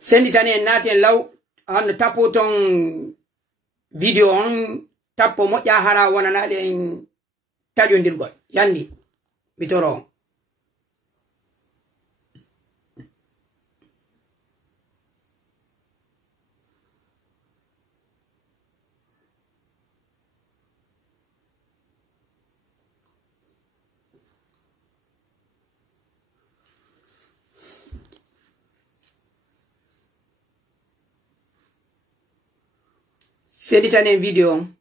sendi tani en naati en law han tapo ton video on tappo moƴƴa hara wonanaɗe en taƴodirgol yandi bitoro on sendi tani en video on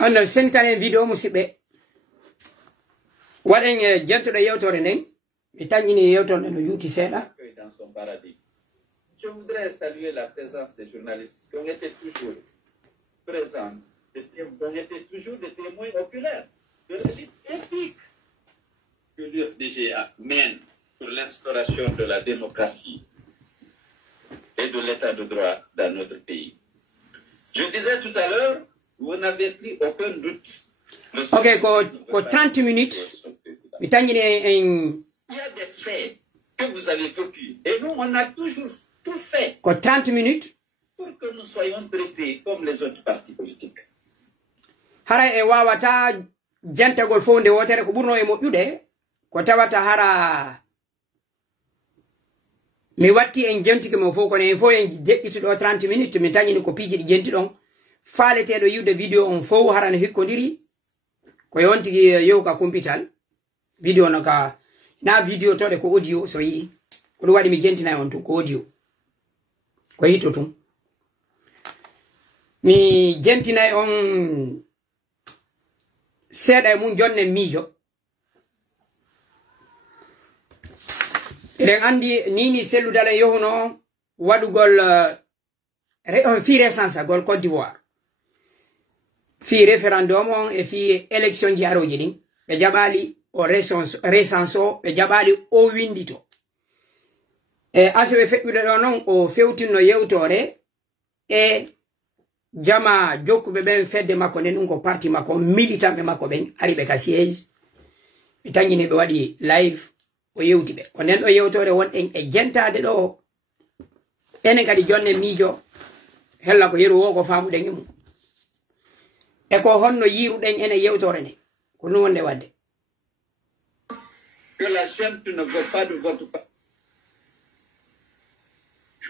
on sendi tani en video musidɓe waɗen jentuɗo yewtore nden mi tañini yewtore nden no yuuti seeɗa. Je voudrais saluer la présence des journalistes qui ont été toujours présents, qui ont été toujours des témoins oculaires de la lutte épique que l'UFDG mène pour l'instauration de la démocratie et de l'état de droit dans notre pays. Je disais tout à l'heure, vous n'avez plus aucun doute. Ok, ko 30 minutes. Mi tañini en. Il y a des faits que vous avez vécus et nous, on a toujours tout fait. Ko 30 minutes. Pour que nous soyons traités comme les autres partis politiques. Hara e wawata jentagol fof nde wotere ko ɓurno e moƴƴude ko tawata hara mi watti en jentiki mo fof kono en fof en jeƴƴiti ɗo 30 minutes mi tañini ko piiji ɗi jenti ɗon faaleteɗo yiwde vidéo on fof hara no hikkodiri ko yontigi yew ka compital vidéo no ka na vidéo toɗe ko audio so yii ko ɗum waɗi mi jentina on tun ko audio ko hito tun mi jentinay on seeɗa e mum jonnen miijo eɗen andi nini selludal e yohuno waɗugol fi recensé gol Côte d'Ivoire fi référendum on e fi élection ji aroji ɗin ɓe jaɓali o recense o ɓe jaɓali o windito e asoɓe feƴƴude ɗo noon o fewtinno yewtore e jama jokkuɓe ɓen fedde makko nden ɗum ko parti makko militanɓe makko ɓen ari ɓe ka siége ɓe tañini ɓe waɗi live o yewti ɓe ko nden ɗo yewtore wonɗen e jentade ɗo enen kadi jonne miijo hella ko yeru wo ko famuɗen e mum e ko honno yiruɗen ene yewtore nde ko ɗum wonde wadde que la gente ne veut pas de votre part.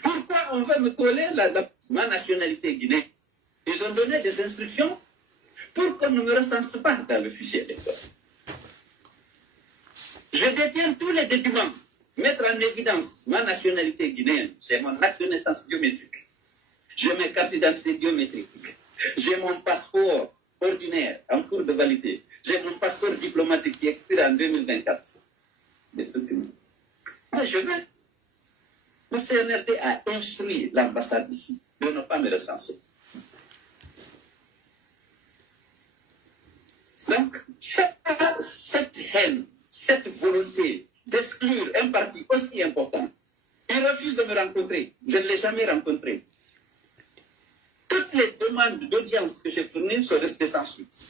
Pourquoi on veut me coller ma nationalité guinéenne? Ils ont donné des instructions pour qu'on ne me recense pas dans le fichier électoral. Je détiens tous les documents. Mettre en évidence ma nationalité guinéenne. J'ai mon acte de naissance biométrique. J'ai mes cartes d'identité biométriques. J'ai mon passeport ordinaire en cours de validité. J'ai mon passeport diplomatique qui expire en 2024. Des documents. Mais je vais. Le CNRD a instruit l'ambassade ici de ne pas me recenser. Donc, cette haine, cette volonté d'exclure un parti aussi important, il refuse de me rencontrer. Je ne l'ai jamais rencontré. Toutes les demandes d'audience que j'ai fournies sont restées sans suite.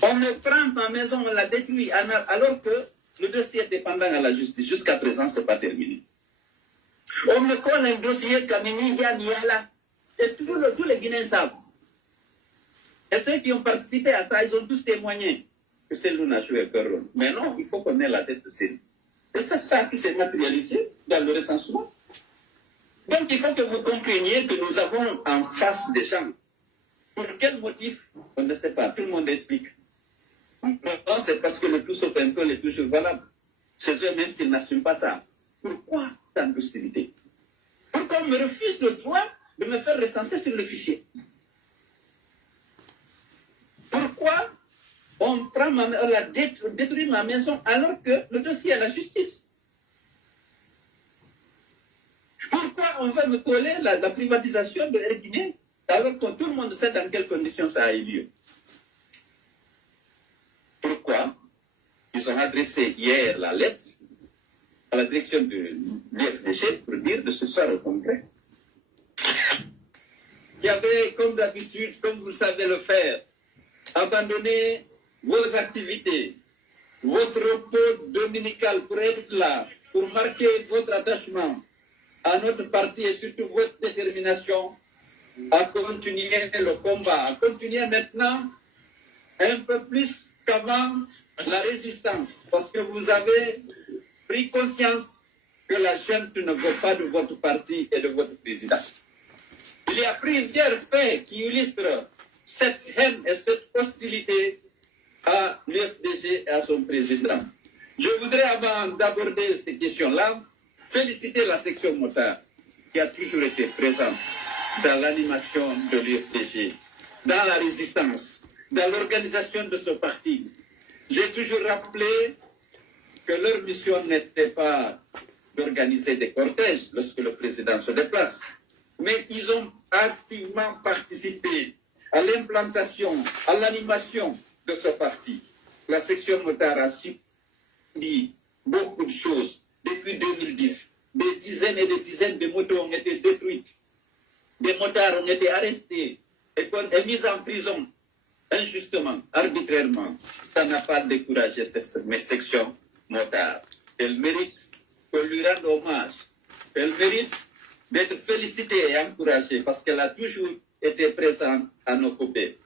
On me prend ma maison, on la détruit, alors que le dossier était pendant à la justice. Jusqu'à présent, ce n'est pas terminé. On me colle un dossier Kamini Yala. Et tous les Guinéens savent. Et ceux qui ont participé à ça, ils ont tous témoigné que Cellou n'a joué aucun rôle. Mais non, il faut qu'on ait la tête de Cellou. Et c'est ça qui s'est matérialisé dans le recensement. Donc il faut que vous compreniez que nous avons en face des gens. Pour quel motif? On ne sait pas. Tout le monde explique. Non, c'est parce que le tout sauf un peu est toujours valable. Chez eux, même s'ils n'assument pas ça. Pourquoi tant d'hostilité? Pourquoi on me refuse le droit de me faire recenser sur le fichier? Pourquoi on détruit ma maison alors que le dossier est à la justice? Pourquoi on va me coller la privatisation de Air Guinée alors que tout le monde sait dans quelles conditions ça a eu lieu? Pourquoi ils ont adressé hier la lettre à la direction de l'UFDG pour dire de ce soir au Congrès qui avait, comme d'habitude, comme vous savez le faire, abandonné vos activités, votre repos dominical pour être là, pour marquer votre attachement à notre parti et surtout votre détermination à continuer le combat, à continuer maintenant un peu plus qu'avant la résistance, parce que vous avez pris conscience que la junte ne veut pas de votre parti et de votre président. Il y a plusieurs faits qui illustrent cette haine et cette hostilité à l'UFDG et à son président. Je voudrais, avant d'aborder ces questions-là, féliciter la section motard qui a toujours été présente dans l'animation de l'UFDG, dans la résistance, dans l'organisation de ce parti. J'ai toujours rappelé que leur mission n'était pas d'organiser des cortèges lorsque le président se déplace, mais ils ont activement participé à l'implantation, à l'animation de ce parti. La section motard a subi beaucoup de choses depuis 2010. Des dizaines et des dizaines de motos ont été détruites. Des motards ont été arrêtés et mis en prison injustement, arbitrairement. Ça n'a pas découragé cette section motard. Elle mérite qu'on lui rende hommage. Elle mérite d'être félicitée et encouragée parce qu'elle a toujours été présente à nos côtés.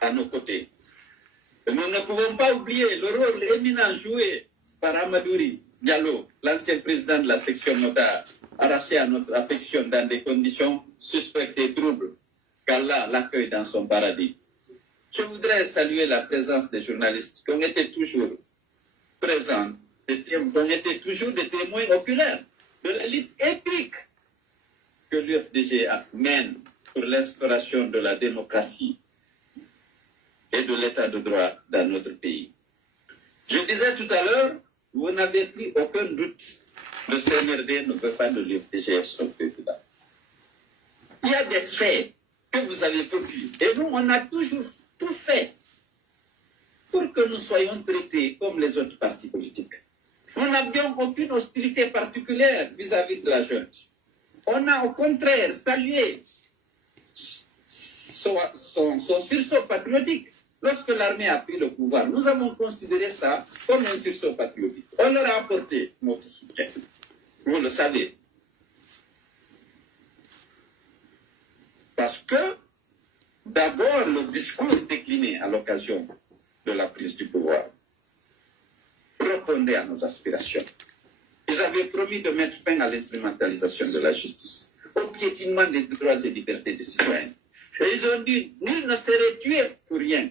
Nous ne pouvons pas oublier le rôle éminent joué par Amadouri Diallo, l'ancien président de la section motard, arraché à notre affection dans des conditions suspectes et troubles, qu'Allah l'accueille dans son paradis. Je voudrais saluer la présence des journalistes qui ont été toujours présents, qui ont été toujours des témoins oculaires de la lutte épique que l'UFDG mène pour l'instauration de la démocratie et de l'état de droit dans notre pays. Je disais tout à l'heure, vous n'avez plus aucun doute, le CNRD ne veut pas de l'UFDG son président. Il y a des faits que vous avez vécus et nous, on a toujours tout fait pour que nous soyons traités comme les autres partis politiques. Nous n'avions aucune hostilité particulière vis-à-vis de la junte. On a au contraire salué son sursaut patriotique. Lorsque l'armée a pris le pouvoir, nous avons considéré ça comme un sursaut patriotique. On leur a apporté notre soutien. Vous le savez. Parce que, d'abord, le discours décliné à l'occasion de la prise du pouvoir répondait à nos aspirations. Ils avaient promis de mettre fin à l'instrumentalisation de la justice, au piétinement des droits et libertés des citoyens. Et ils ont dit, nul ne serait tué pour rien.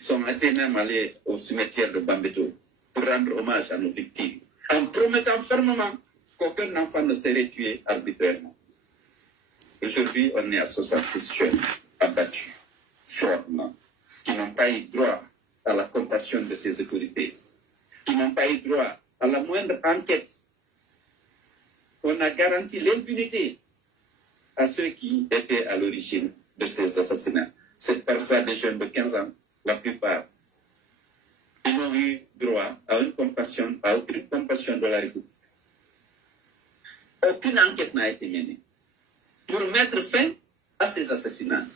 Ils sont même allés au cimetière de Bambeto pour rendre hommage à nos victimes, en promettant fermement qu'aucun enfant ne serait tué arbitrairement. Aujourd'hui, on est à 66 jeunes abattus, froidement, qui n'ont pas eu droit à la compassion de ces autorités, qui n'ont pas eu droit à la moindre enquête. On a garanti l'impunité à ceux qui étaient à l'origine de ces assassinats. C'est parfois des jeunes de 15 ans, la plupart. Ils n'ont eu droit à aucune compassion de la République. Aucune enquête n'a été menée pour mettre fin à ces assassinats.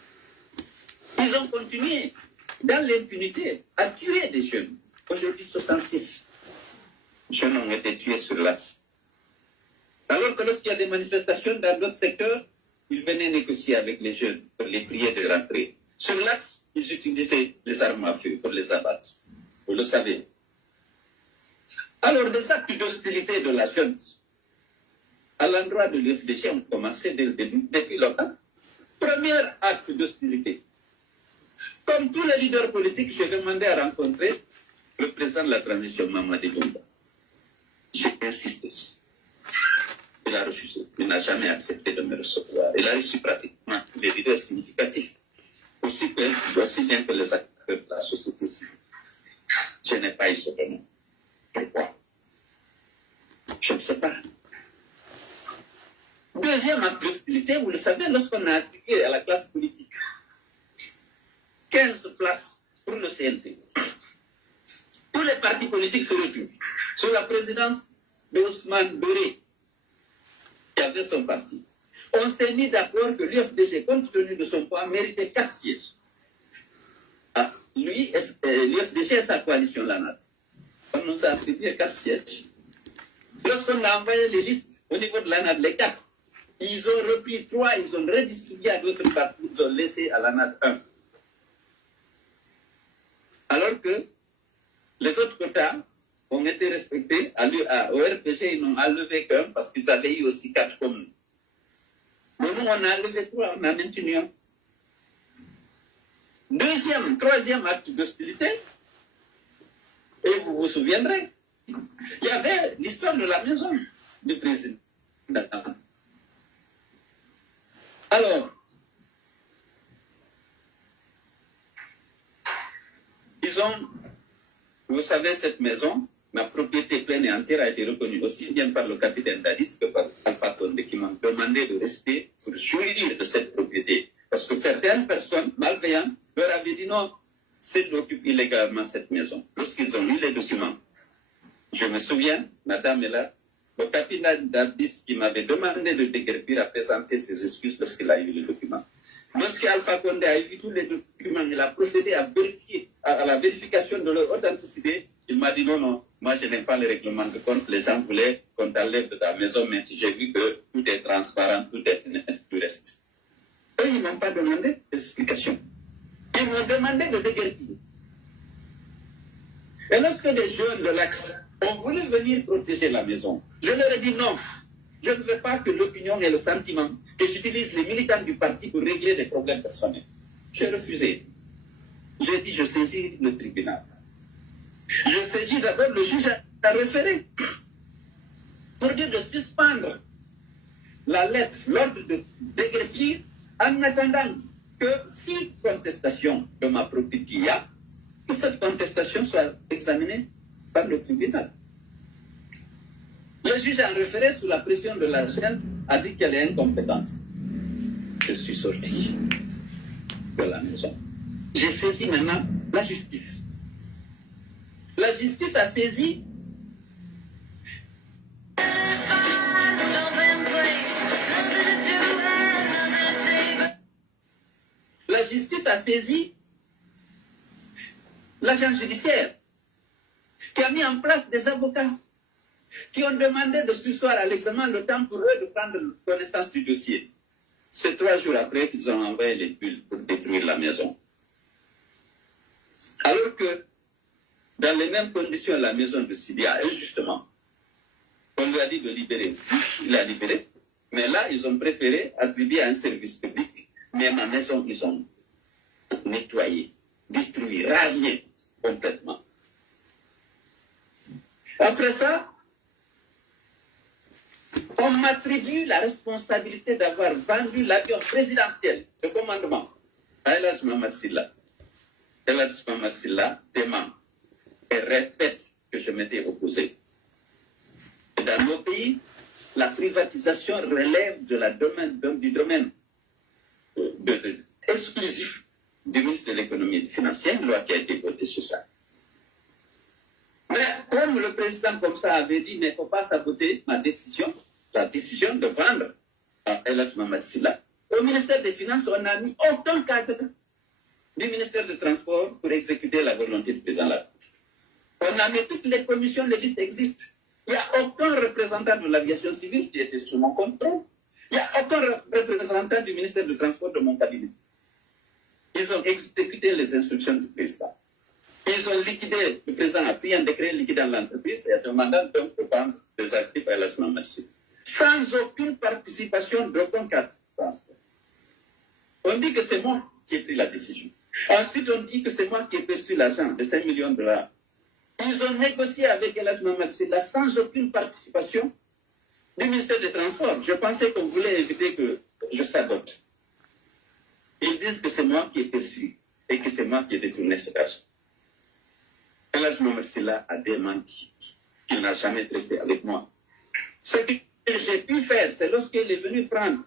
Ils ont continué dans l'impunité à tuer des jeunes. Aujourd'hui, 66 jeunes ont été tués sur l'axe. Alors que lorsqu'il y a des manifestations dans d'autres secteurs, ils venaient négocier avec les jeunes pour les prier de rentrer. Sur l'axe, ils utilisaient les armes à feu pour les abattre. Vous le savez. Alors, des actes d'hostilité de la junte à l'endroit de l'UFDG ont commencé dès le début, depuis longtemps. Premier acte d'hostilité. Comme tous les leaders politiques, j'ai demandé à rencontrer le président de la transition, Mamadi Doumbouya. J'ai insisté. Il a refusé. Il n'a jamais accepté de me recevoir. Il a reçu pratiquement les leaders significatifs, aussi bien que les acteurs de la société civile. Je n'ai pas eu ce nom. Pourquoi? Je ne sais pas. Deuxième acte d'hostilité, vous le savez, lorsqu'on a attribué à la classe politique 15 places pour le CNT, tous les partis politiques se retrouvent sous la présidence de Ousmane Boré, qui avait son parti. On s'est mis d'accord que l'UFDG, compte tenu de son poids, méritait 4 sièges. Ah, l'UFDG et sa coalition l'ANAD. On nous a attribué 4 sièges. Lorsqu'on a envoyé les listes au niveau de l'ANAD, les 4, ils ont repris 3, ils ont redistribué à d'autres partis, ils ont laissé à l'ANAD 1. Alors que les autres quotas ont été respectés. Au RPG, ils n'ont enlevé qu'un parce qu'ils avaient eu aussi 4 communes. Mais nous, on a enlevé 3, on a maintenu un. Troisième acte d'hostilité, et vous vous souviendrez, il y avait l'histoire de la maison du président. Alors, vous savez, cette maison, ma propriété pleine et entière a été reconnue aussi bien par le capitaine Dadis que par Alpha Condé qui m'ont demandé de rester pour jouir de cette propriété. Parce que certaines personnes malveillantes leur avaient dit non, s'ils occupent illégalement cette maison. Lorsqu'ils ont lu les documents, je me souviens, madame est là, le capitaine Dadis qui m'avait demandé de déguerpir a présenté ses excuses lorsqu'il a eu les documents. Lorsque Alpha Condé a eu tous les documents, il a procédé à vérifier, à la vérification de leur authenticité. Il m'a dit non, moi je n'aime pas les règlements de compte. Les gens voulaient qu'on t'enlève de ta maison, mais j'ai vu que tout est transparent, tout reste. Eux, ils n'ont pas demandé d'explication. Ils m'ont demandé de déguerpir. Et lorsque les jeunes de l'Axe ont voulu venir protéger la maison, je leur ai dit non. Je ne veux pas que l'opinion et le sentiment que j'utilise les militants du parti pour régler des problèmes personnels. J'ai refusé. J'ai dit, je saisis le tribunal. Je saisis d'abord le juge à référé pour dire de suspendre la lettre, l'ordre de déguerpir, en attendant que si contestation de ma propriété il y a, que cette contestation soit examinée par le tribunal. Le juge en référé sous la pression de la gente a dit qu'elle est incompétente. Je suis sorti de la maison. J'ai saisi maintenant la justice. La justice a saisi l'agence judiciaire qui a mis en place des avocats qui ont demandé de surseoir à l'examen le temps pour eux de prendre connaissance du dossier. C'est 3 jours après qu'ils ont envoyé les bulles pour détruire la maison. Alors que, dans les mêmes conditions, la maison de Sidia, injustement, on lui a dit de libérer aussi. Il a libéré. Mais là, ils ont préféré attribuer à un service public. Mais ma maison, ils ont nettoyé, détruit, rasé complètement. Après ça, on m'attribue la responsabilité d'avoir vendu l'avion présidentiel de commandement à El Hadj Mahamad Sylla. El Hadj Mahamad Sylla dément et répète que je m'étais opposé. Et dans nos pays, la privatisation relève du domaine exclusif du ministre de l'économie financière, une loi qui a été votée sur ça. Mais comme le président comme ça avait dit, il ne faut pas saboter ma décision, la décision de vendre à El Hadj Mahamad Sylla. Au ministère des Finances, on n'a mis aucun cadre du ministère des Transports pour exécuter la volonté du président là. On a mis toutes les commissions, les listes existent. Il n'y a aucun représentant de l'aviation civile qui était sous mon contrôle. Il n'y a aucun représentant du ministère du Transport de mon cabinet. Ils ont exécuté les instructions du président. Ils ont liquidé, le président a pris un décret liquidant l'entreprise et a demandé donc de vendre des actifs à El Hadj Mahamad Sylla. Sans aucune participation d'aucun cadre de transport. On dit que c'est moi qui ai pris la décision. Ensuite, on dit que c'est moi qui ai perçu l'argent de 5 millions de dollars Ils ont négocié avec El Hadj Mohamed Sylla sans aucune participation du ministère des Transports. Je pensais qu'on voulait éviter que je sabote. Ils disent que c'est moi qui ai perçu et que c'est moi qui ai détourné cet argent. El Hadj Mohamed Sylla a démenti qu'il n'a jamais traité avec moi. Ce que j'ai pu faire, c'est lorsqu'il est venu prendre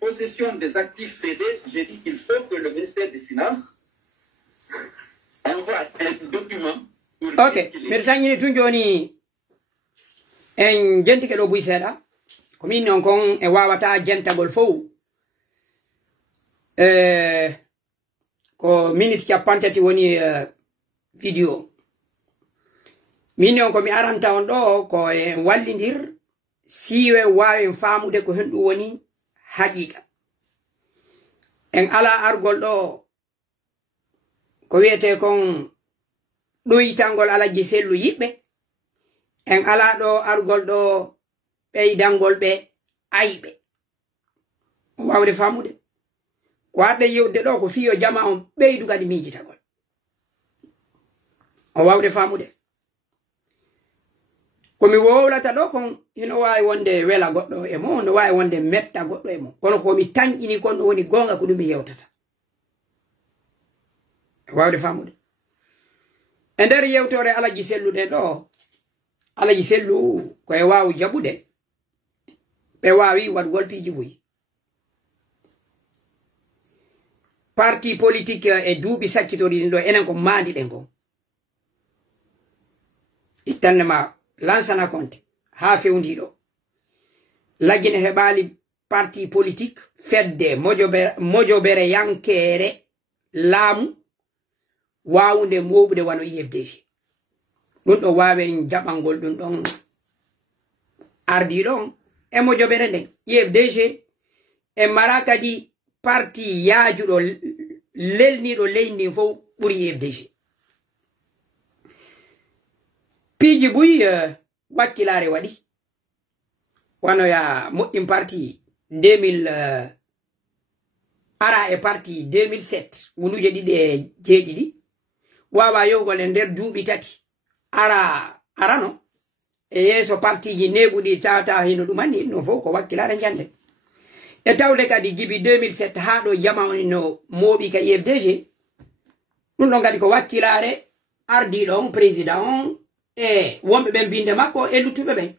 possession des actifs fédés, j'ai dit qu'il faut que le ministère des Finances envoie un document pour ok, merci Tunjoni. En gente ke do buy seda ko min non kon e wawata jentagol fow ko minute capantati woni video min non ko mi aranta on do ko e wallindir siwe wawen famude ko hendu woni haqiqa en ala argol do ko wiete kon ɗoyitangol alaji sellu yibbe en ala do argol do ɓeydangol ɓe ayɓe wawde famude ko arde yewde ɗo ko fiyo jama on ɓeydu kadi miijitagol o wawde famude komi wowlata ɗo kon hino wawi wonde wela goɗɗo e mo no wawi wonde metta goɗɗo e mo kono komi tañƴini kon ɗo woni gonga ko ɗum mi yewtata wawde famude e nder yewtore alaji selluɗen ɗo alaji sellu ko e wawi jaɓude ɓe wawi waɗgol piiji buyi parti politique e duuɓi sakkitori ɗin ɗo enen ko mandi ɗen kon ittanne ma lansana konte ha fewdiɗo laggine heɓali parti politique fedde mojobere yankere laamu wawude mowɓude wano IFDG ɗum ɗo wawen jaɓangol ɗum ɗon ardi ɗon e mojobere nden IFDG e mara kadi parti yaajuɗo lelniɗo leydi ndin fof ɓuri IFDG piiji buyi wakkilare waɗi wanoya moƴƴin parti 2000 ara e parti 2007 wonuje ɗiɗi e jeeɗi ɗi wawa yowgol e nder duuɓi tati arano e yeeso partiji neguɗi tawata hino ɗumanni no fof ko wakkilare jande e tawde kadi jibi 2007 ha ɗo jama on no mooɓi ka IFDG ɗum ɗon kadi ko wakkilare ardiɗo on président on e wonɓe ɓen binde makko e luttuɓe ɓen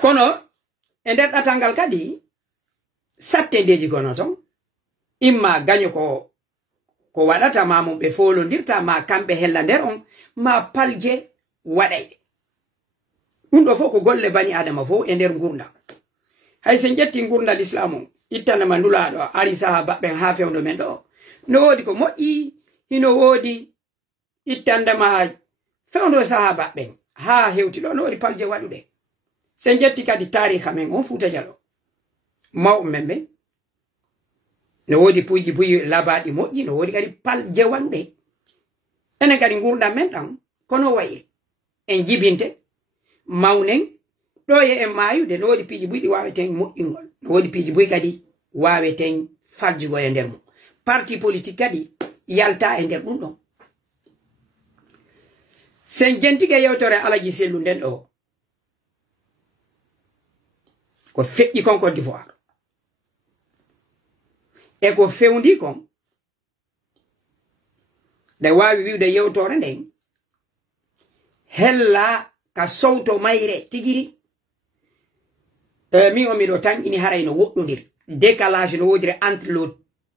kono e nder ɗatal ngal kadi sattedeji kono ton imma gaño ko waɗata ma mum ɓe folondirta ma kamɓe hella nder on ma palje waɗayɗe ɗum ɗo fof ko golle bani adama fof e nder gurdam hay sen jetti gurdal islamu ittanama ndulaɗo ari saha baɓɓen ha fewdo men ɗo no woodi ko moƴƴi hino woodi ittandema fewdo saha baɓɓen ha hewti ɗo no woodi palje waɗuɗe sen jetti kadi tariha men on Fuuta Jallo mawɓe men ɓen no woodi puji buyi labaɗi moƴƴi no woodi kadi palje waɗuɗe enen kadi gurdam men ɗam kono wayri en jibinte mawnen ɗo ye en mayude no woodi piiji buyi ɗi waweten moƴƴingol no woodi piiji buyi kadi waweten farjugo e nder mum parti politique kadi yalta e nder ɗum ɗon sen jentike yewtore alaji sellu nden ɗo ko feƴƴi kon Côte d'Ivoire e ko fewndi kon nde wawi wiwde yewtore nden hella ka sowto mayre tigiri min o miɗo tañƴini haray no woɗɗodiri décalage no wodiri entre le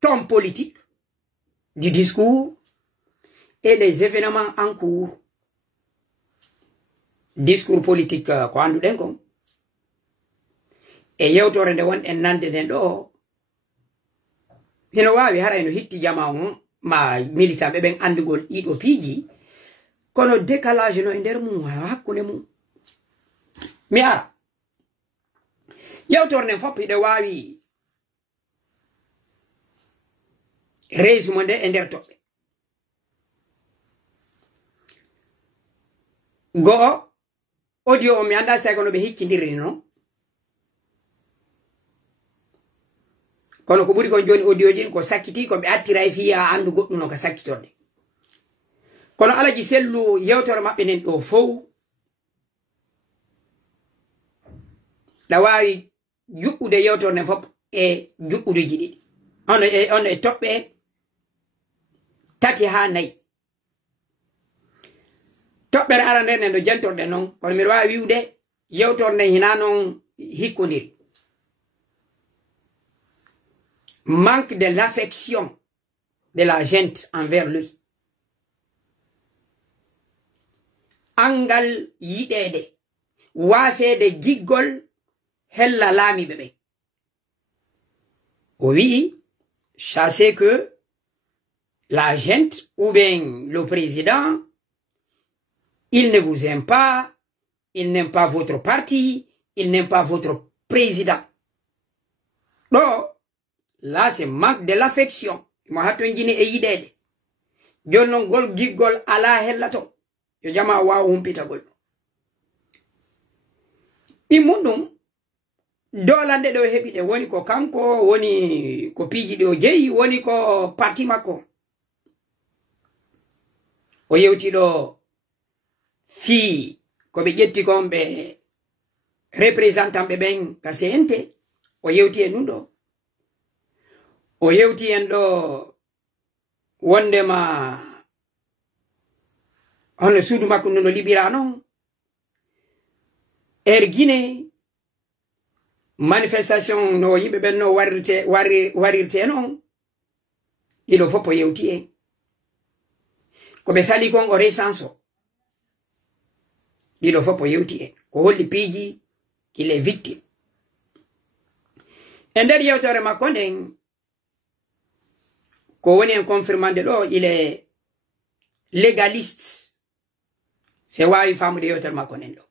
ton politique du discours et les événements en cours discours politique ko anduɗen kon e yewtore nde wonɗen nande nden ɗo hino wawi haray no hitti jama on ma militant ɓen andigol ɗiɗo piiji kono décalage no e nder mum hakkunde mum mi ara yewtore nden fof hiɗe wawi reisumo nde e nder toɓɓe go'o audio o mi anda so tawi kono ɓe hiccidirri noon kono ko ɓuri kon joni audio ji ko sakkiti ko ɓe attira e fiya andu goɗɗum no ko sakkitorde kono alaji sellu yewtore maɓɓe nen ɗo fof ɗa wawi juɓɓude yewtore nden fof e juɓɓudeji ɗiɗi on e toɓɓe tati ha nayi toɓɓere arande nden no jentorde noon kono mbiɗa wawi wiwde yewtore nden hina noon hikkodiri manque de l'affection de la gente envers lui angal yiɗede wasede giggol hella laamiɓe ɓe o wi ça c'est que la gente ou bien le président il ne vous aime pas, il n'aime pas votre parti, il n'aime pas votre président. Bon, là c'est manque de l'affection. Mo hatto jini e yiɗede. Jonnon gol giggol ala hellato. Yo jama wa humpitagol. Ɗimmuɗum dolande ɗo heɓiɗe woni ko kanko woni ko piiji ɗo jeyi woni ko parti makko. O yewti ɗo fi ko ɓe ƴetti kon ɓe représentant ɓe ɓen ka CNT o yewti en ɗum ɗo o yewti en ɗo wondema hono suudu makko no libira noon Guinée manifestation no yimɓe ɓen no warirte noon ɗiɗo fof o yewti en ko ɓe sali kon o recense o ɗiɗo fof o yewti en ko holli piiji qu'il est victime e nder yewtore makko nden ko woni en confirmande ɗo il est légaliste se wawi famude yewtere makko nden ɗo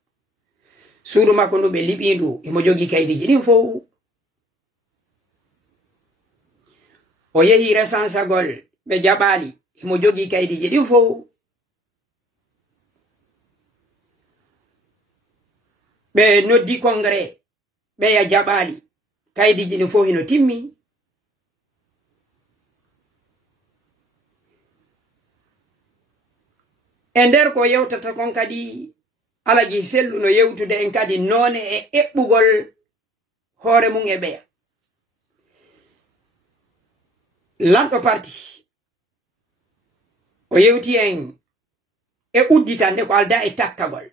suudu makko ndu ɓe liɓindu emo jogi kaydiji ɗin fof o yehi resansagol ɓe jaɓali emo jogi kaydiji ɗin fof ɓe noddi congrès ɓe ya jaɓali kaydiji ɗin fof hino timmi e nder ko yewtata kon kadi alaji sellu no yewtude en kadi noone e eɓɓugol hoore mum e ɓeya lanɗo parti o yewti en e udditande ko alda e takkagol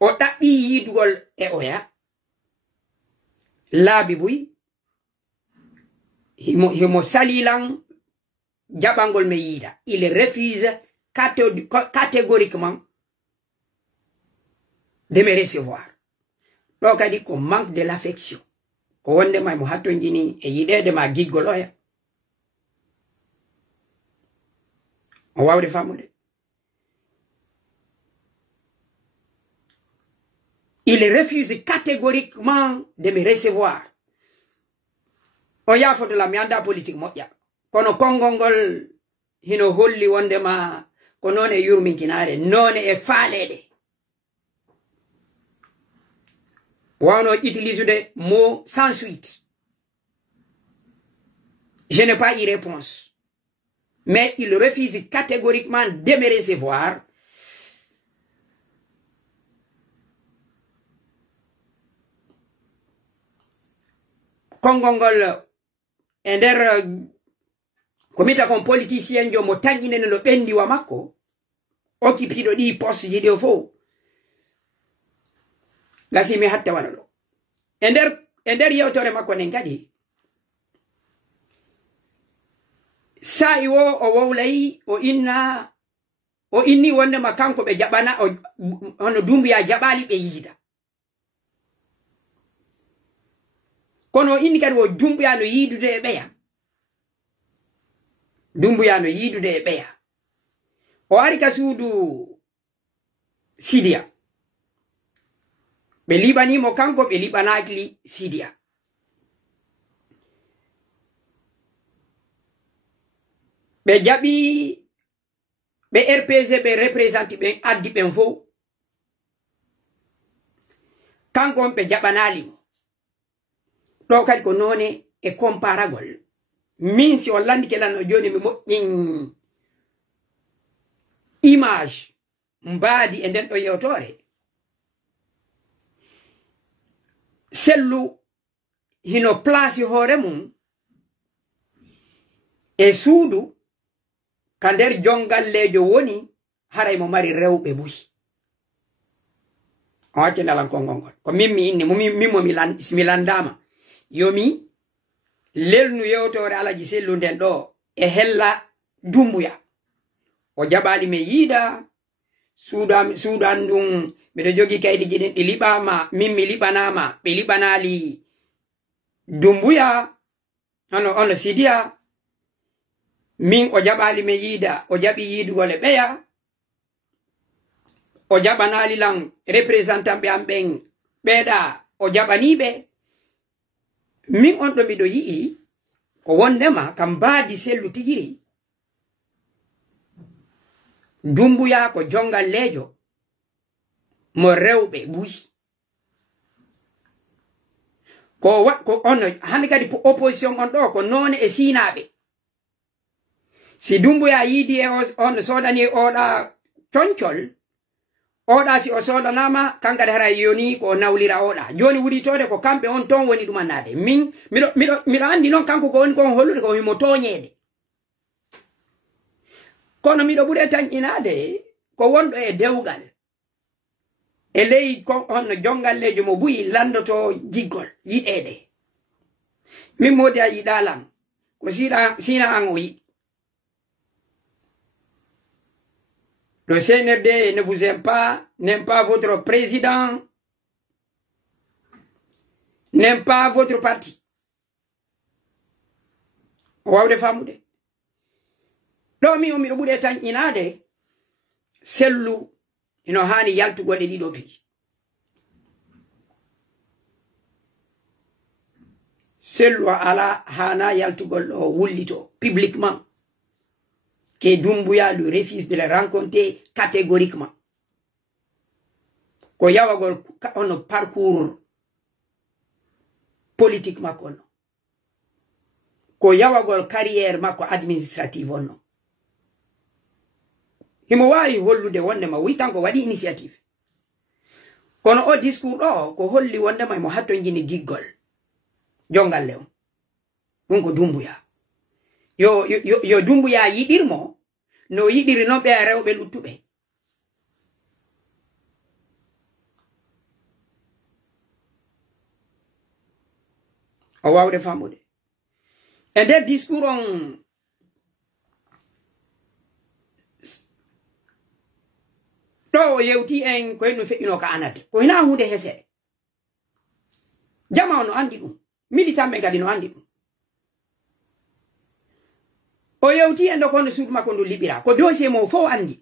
o ɗaɓɓi yidugol e oya laabi buy himo salilan jaɓangol me yiida il refuse catégoriquement de me recevoir ɗo kadi ko manque de l'affection ko wondema mo hatto jini e yiɗede ma giggol oya o wawde famude il refuse catégoriquement de me recevoir o yafotola mi anda politique moƴƴa kono konngol ngol hino holli wondema ko noon e yurminkinare noon e faalede wawno utiliser mot sans suite je n'ai pas eu réponse mais il refuse catégoriquement de me recevoir kongongol e nder komita kon politicien jo mo tañƴinene no ɓendiwa makko occupiɗo ɗi poste ji ɗo fof gasi mi hatta wana ɗo e nder yewtore makko nen kadi sa'i o wowlayi o inni wondema kanko ɓe jaɓana hono Doumbouya jaɓali ɓe yiida kono o inni kadi o Doumbouya no yiidude e ɓeya Doumbouya no yiidude e ɓeya o ari ka suudu Sidia ɓe liɓanimo kanko ɓe liɓanaki Sidia ɓe jaɓi ɓe RPG ɓe représente ɓen addi ɓen fof kanko on ɓe jaɓanalimo ɗo kadi ko noone e comparagol min si on landi ke lan joni mi moƴƴin image mbaadi e nden ɗo yewtore sellu hino place hoore mum e suudu ka nder jongallejo woni haray mo mari rewɓe buy o wacce ndalan kongol ko min mi inni min mo mi landama yomi lelnu yewtore alaji sellu nden ɗo e hella dumbuya o jaɓali me yiida suudan ɗum miɗo jogi kaydiji ɗin ɗi liɓama min mi liɓanama ɓe liɓanali dumbuya ono sidiya min o jaɓali me yiida o jaɓi yiidugol e ɓeya o jaɓanali lan représentant ɓe am ɓen ɓeeɗa o jaɓaniɓe min on ɗo miɗo yi'i ko wondema kam mbaadi sellu tigiri dumbuya ko jongallejo mo rewɓe buyi ko ono hande kadi opposition on ɗo ko none e sinaɓe si dumbuya yiidi e on sodani oɗa toncol oɗa si o sodanama kankade hara yoni ko nawlira oɗa joni wuritode ko kamɓe on ton woni ɗumannade min miɗo andi noon kanko ko woni kon hollude ko himo toñede kono miɗo ɓuure tañƴinade ko wonɗo e dewgal e ley ko on jongallejo mo buyi landoto jiggol yiɗede min modi a yiɗalam ko sina an o yiɗi le CNRD ne vous aime pas, n'aime pas votre président, n'aime pas votre parti. Wawde famude. Do mi o mi ɓuure tan inade sellu ino hani yaltugol e ɗiɗo piiji. Sellu ala hana yaltugol ɗo wullito publiquement. Que Doumbouya lui refuse de le rencontrer catégoriquement. Ko yawagol on parcours politique makko no. Ko yawagol carrière makko administrative on no. Himo wawi hollude wondema wi tan ko waɗi initiative. Kono o discours ɗo ko holli wondema mo hatto jini giggol jongalle on. Ɗum ko Doumbouya. Yo Doumbouya yiɗirmo no yiɗiri noon ɓe rewɓe luttuɓe o wawde famude e nder discours on ɗo o yewti en ko henno feƴƴino ka anade ko hina hunde hesere jama no andi ɗum militant ɓe kadi no andi ɗum o yewti en ɗo kono suudu makko ndu liɓira ko dossier mo fof andi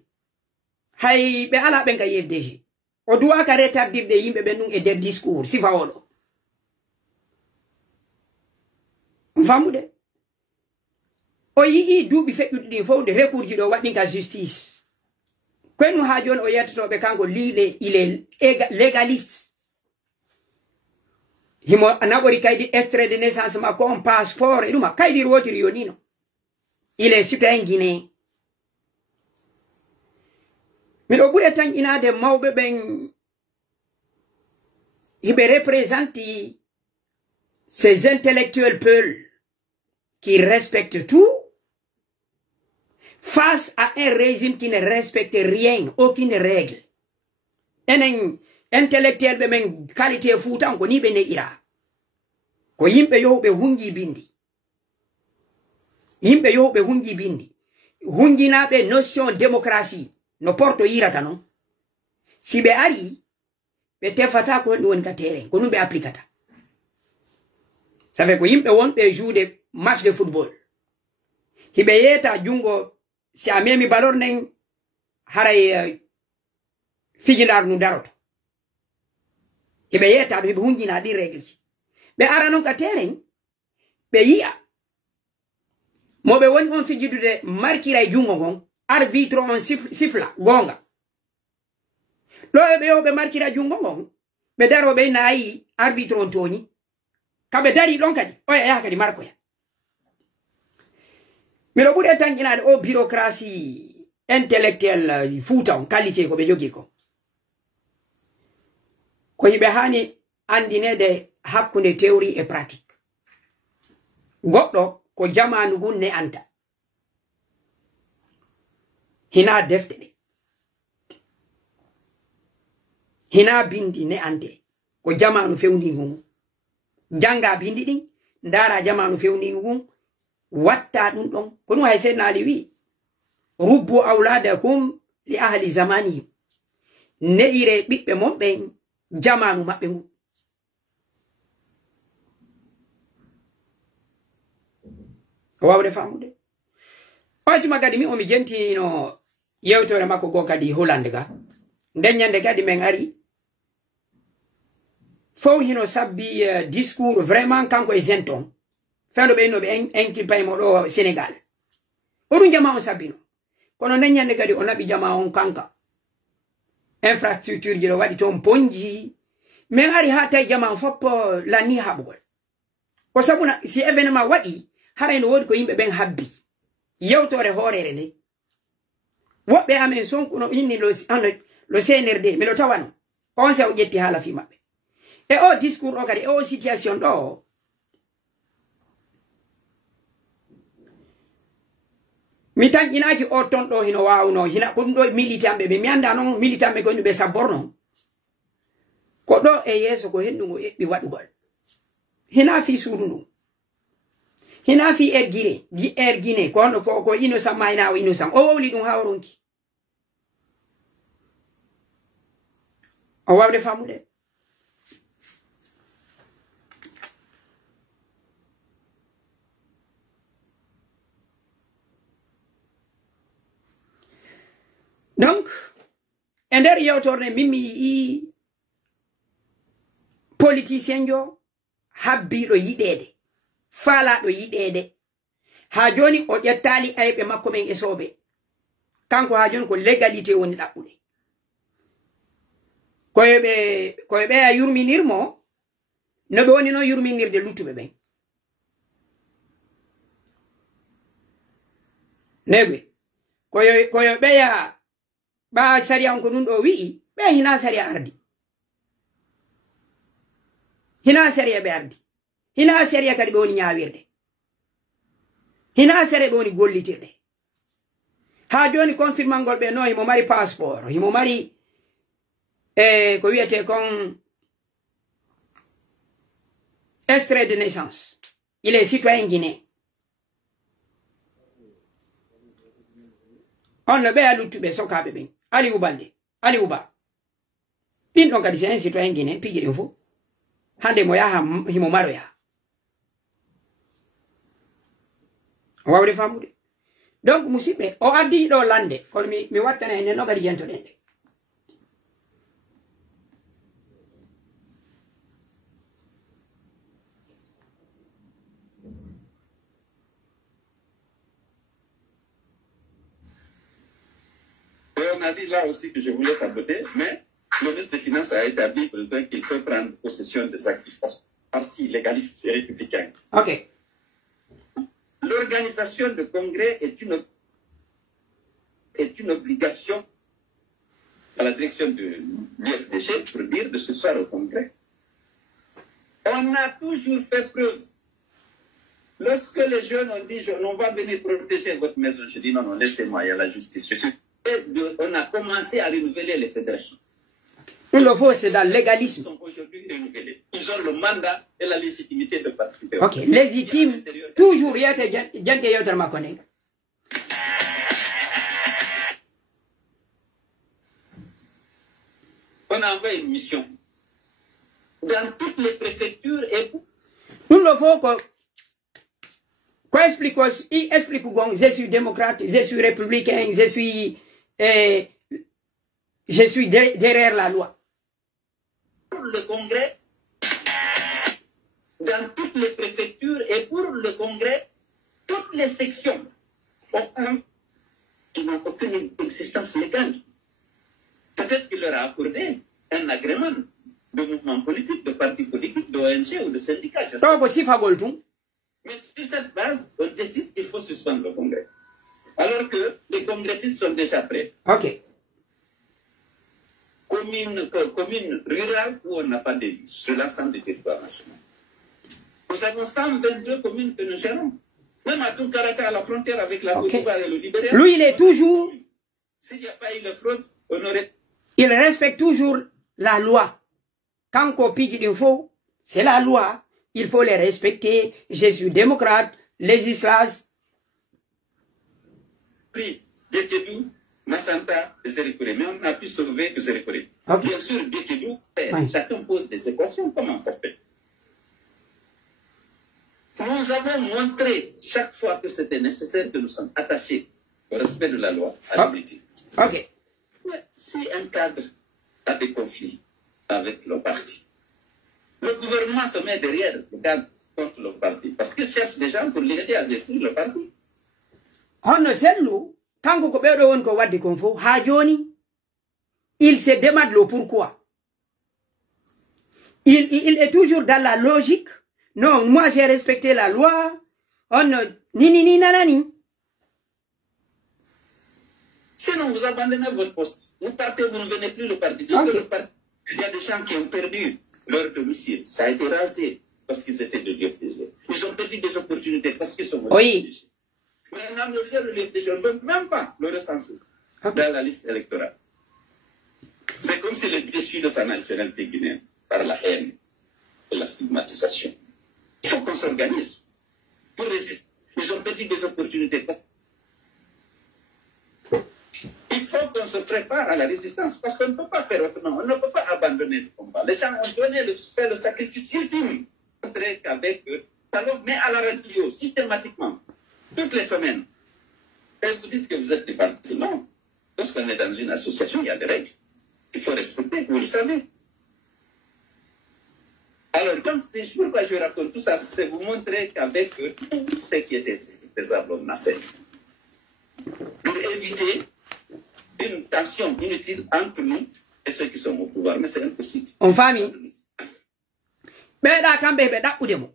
hay ɓe ala ɓen ka yeddeje o duwaka retardirde yimɓe ɓen ɗum e nder discours sifa oɗo famude o yii duuɓi feƴƴuɗi ɗin fof de recours ji ɗo waɗin ka justice koynu ha joni o yettotoɓe kanko liile il est légaliste himo naɓori kaydi extrait de naissance makko on passeport e ɗuma kaydi wotiri yonino. Il est citoyen guinéen. Mais au bout de temps, il y a des mawɓe ɓen il représente ces intellectuels peuls qui respectent tout face à un régime qui ne respecte rien, aucune règle. Un intellectuel ɓe men qualité fuutan ko ni ɓe ne'ira ko yimɓe yohuɓe hunji bindi. Yimɓe yohuɓe hunji bindi hunjinaɓe notion démocratie no porto yirata non si ɓe ari ɓe tefata ko woni ka terrain ko ɗum ɓe applicata ça fait ko yimɓe wonɓe joude match de football hiɓe yeta jungo si a memi balor nden haray fijidar nu daroto hiɓe yeta ɗo hiɓe hunjina ɗi règle ji ɓe ara non ka terrain ɓe yi'a moɓe woni on fijidude markira e jungo gon arbitre on sifla gonga ɗo ɓe yoɓe markira jungo gon ɓe daroɓe nayi arbitre on toñi kabe dari don kadi o ya kadi marko ya mi lo bude tan ina o bureaucratie intellectuelle futa on qualité ko be jogi ko yibe hani andine de hakkunde théorie et pratique goddo ko jamanu gunne anta hina defte de hina bindi ne ante ko jamanu fewndi ngum janga bindi din ndara jamanu fewndi ngum watta dum don ko no hay senna ali wi rubbu auladakum li ahli zamani neire bibbe mon ben jamanu mabbe ngum wawde famude wati magadi mi o mi jenti no yewtore makko go kadi Hollande ga denyande kadi men ari fo hino sabbi discours vraiment kanko e zenton fendo be no be enki pay mo do Sénégal odu jama on sabbino kono denyande kadi on nabi jama on kanka infrastructure jiro wadi ton ponji men ari ha tay jama foppo lani habugol ko sabuna si événement wadi haray no wodi ko yimbe ben habbi yewtore horere ne wobbe amen sonkuno inni lo CNRD mi lo tawano on se o jetti hala fi mabbe e o discours o kadi e o situation do mi tan inaki o ton do hino waawno hina ko do militambe be mi anda non militambe ko be saborno ko do e yeso ko hendungo ebbi wadugol hina fi suudu hina fi ergine ko ino samayna o ino sam o wawli dum hawronki o wawde famude donc ender yewtorne mimi yi politicien jo habbi do yidede fala do yidede ha joni o jettali aybe makko men e sobe kanko ha joni ko légalité woni dabbude koyebe a yurminirmo no be woni no yurminirde lutube ben nebe koyobe ya ba sharia ko dun do wi be hina sharia ardi hina sharia be ardi hina sharia kadi be woni nyaawirde hina sharia be woni gollitirde ha joni confirmangol be no himo mari passeport himo mari ko wiete kon extrait de naissance il est citoyen guinéen on ne be alutube sokabe ben ali ubande ali uba din don kadi c'est citoyen guinéen pigi fo hande mo ya himo maro ya wawde famude donc musibe o addi do lande ko mi wattana en no gadi jento den On a dit là aussi que je voulais saboter, mais le ministre des Finances a établi qu'il peut prendre possession des actifs partis légaliste et républicain. Ok. L'organisation de congrès est une obligation à la direction de l'UFDG pour dire de ce soir au congrès. On a toujours fait preuve. Lorsque les jeunes ont dit on va venir protéger votre maison, je dis non, laissez-moi, il y a la justice. On a commencé à renouveler les fédérations. Le faut, c'est dans le légalisme. Ils sont aujourd'hui renouvelés. Ils ont le mandat et la légitimité de participer. Ok, légitime. Toujours, il y a des gens qui connaissent. On a envoyé une mission dans toutes les préfectures et nous le faut que explique, je suis démocrate, je suis républicain, je suis derrière la loi. Pour le congrès, dans toutes les préfectures et pour le congrès, toutes les sections qui n'ont aucune existence légale. Peut-être qu'il leur a accordé un agrément de mouvements politiques, de partis politiques, d'ONG ou de syndicats. Mais sur cette base, on décide qu'il faut suspendre le congrès. Alors que les congressistes sont déjà prêts. Ok. Commune rurale où on n'a pas d'élu sur l'ensemble du territoire national. Nous avons 122 communes que nous gérons. Même à Tunkaraka, à la frontière avec la Côte d'Ivoire et le Libéria. Lui, il est toujours... S'il n'y a pas eu de fraude, on aurait... Il respecte toujours la loi. Quand copie dit faux, c'est la loi. Il faut les respecter. Je suis démocrate, législas. Pris Bekedou, Massanta et Zérékoré. Mais on a pu sauver que Zérékoré. Bien sûr, Bekedou, chacun pose des équations. Comment ça se fait? Nous avons montré chaque fois que c'était nécessaire que nous sommes attachés au respect de la loi, à l'unité. Ok. Mais si un cadre a des conflits avec le parti, le gouvernement se met derrière le cadre contre le parti parce qu'il cherche des gens pour l'aider à détruire le parti. On ne sait nous, quand vous avez conflit, il se demande le pourquoi. Il est toujours dans la logique. Non, moi j'ai respecté la loi. On ne... Ni nanani. Sinon, vous abandonnez votre poste. Vous partez, vous ne venez plus le parti. Il y a des gens qui ont perdu leur domicile. Ça a été rasé parce qu'ils étaient de l'UFDG. Ils ont perdu des opportunités parce qu'ils sont de l'UFDG. Maintenant, le l'UFDG ne veut même pas le recenser dans la liste électorale. C'est comme si le déçu de sa nationalité guinéenne par la haine et la stigmatisation. Il faut qu'on s'organise pour résister. Ils ont perdu des opportunités. Il faut qu'on se prépare à la résistance parce qu'on ne peut pas faire autrement. On ne peut pas abandonner le combat. Les gens ont fait le sacrifice ultime. Qu'avec eux, mais à la radio, systématiquement, toutes les semaines. Et vous dites que vous êtes des partis. Non. Lorsqu'on est dans une association, il y a des règles. Il faut respecter, vous le savez. Alors, donc, c'est pourquoi je raconte tout ça, c'est vous montrer qu'avec eux, tout ce qui était faisable, on a fait. Pour éviter une tension inutile entre nous et ceux qui sont au pouvoir. Mais c'est impossible. On famille. Mais là, quand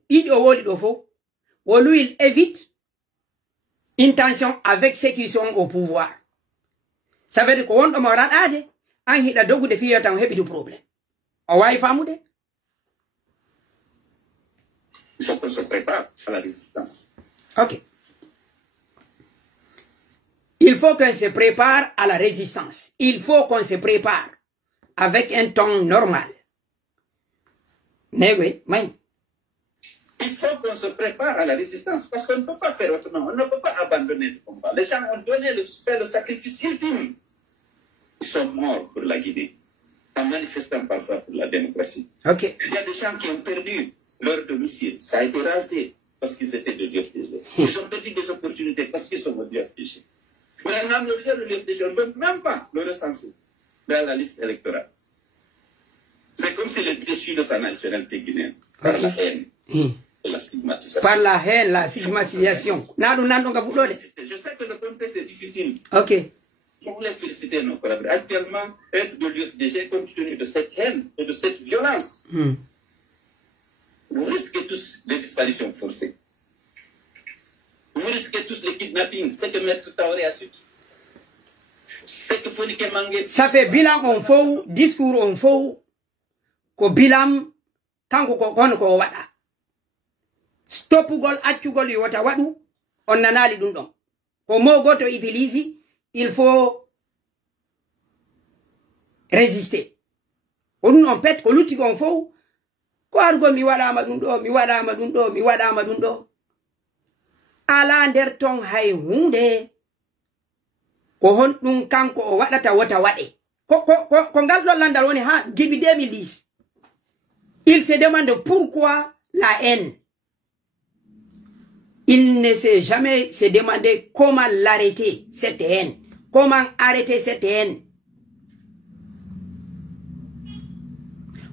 il évite une tension avec ceux qui sont au pouvoir. Ça veut dire qu'on a un problème. Il faut qu'on se prépare à la résistance. Ok. Il faut qu'on se prépare à la résistance. Il faut qu'on se prépare avec un ton normal. Mais oui, mais... Il faut qu'on se prépare à la résistance parce qu'on ne peut pas faire autrement. On ne peut pas abandonner le combat. Les gens ont fait le sacrifice ultime. Ils sont morts pour la Guinée, en manifestant parfois pour la démocratie. Okay. Il y a des gens qui ont perdu leur domicile. Ça a été rasé parce qu'ils étaient de l'UFDG. Ils ont perdu des opportunités parce qu'ils sont de l'UFDG. Maintenant, le l'UFDG ne veut même pas le recenser dans la liste électorale. C'est comme si le déçu de sa nationalité guinéenne par la haine et la stigmatisation. Par la haine, la stigmatisation. Je sais que le contexte est difficile. Ok. Je voulais féliciter nos collaborateurs. Actuellement, être de l'UFDG, compte tenu de cette haine et de cette violence, vous risquez tous les disparitions forcées. Vous risquez tous les kidnappings. C'est que Maître Traoré a su. C'est que Fonike Mangue. Ça fait bilan on faut, discours on faut, ko bilan, tango ko wada. Stopugol, atugol, yota wadu, on nanali dundon. Ko mo goto itilisi, il faut résister. On pète ko lutti kon faut, ko argo mi wada madundo. Ala nder ton hay hunde ko hon dum kanko o wadata wata wade ko ngal do landal woni ha gibi 2010. Il se demande pourquoi la haine. Il ne s'est jamais se demandé comment l'arrêter, cette haine. Comment arrêter cette haine.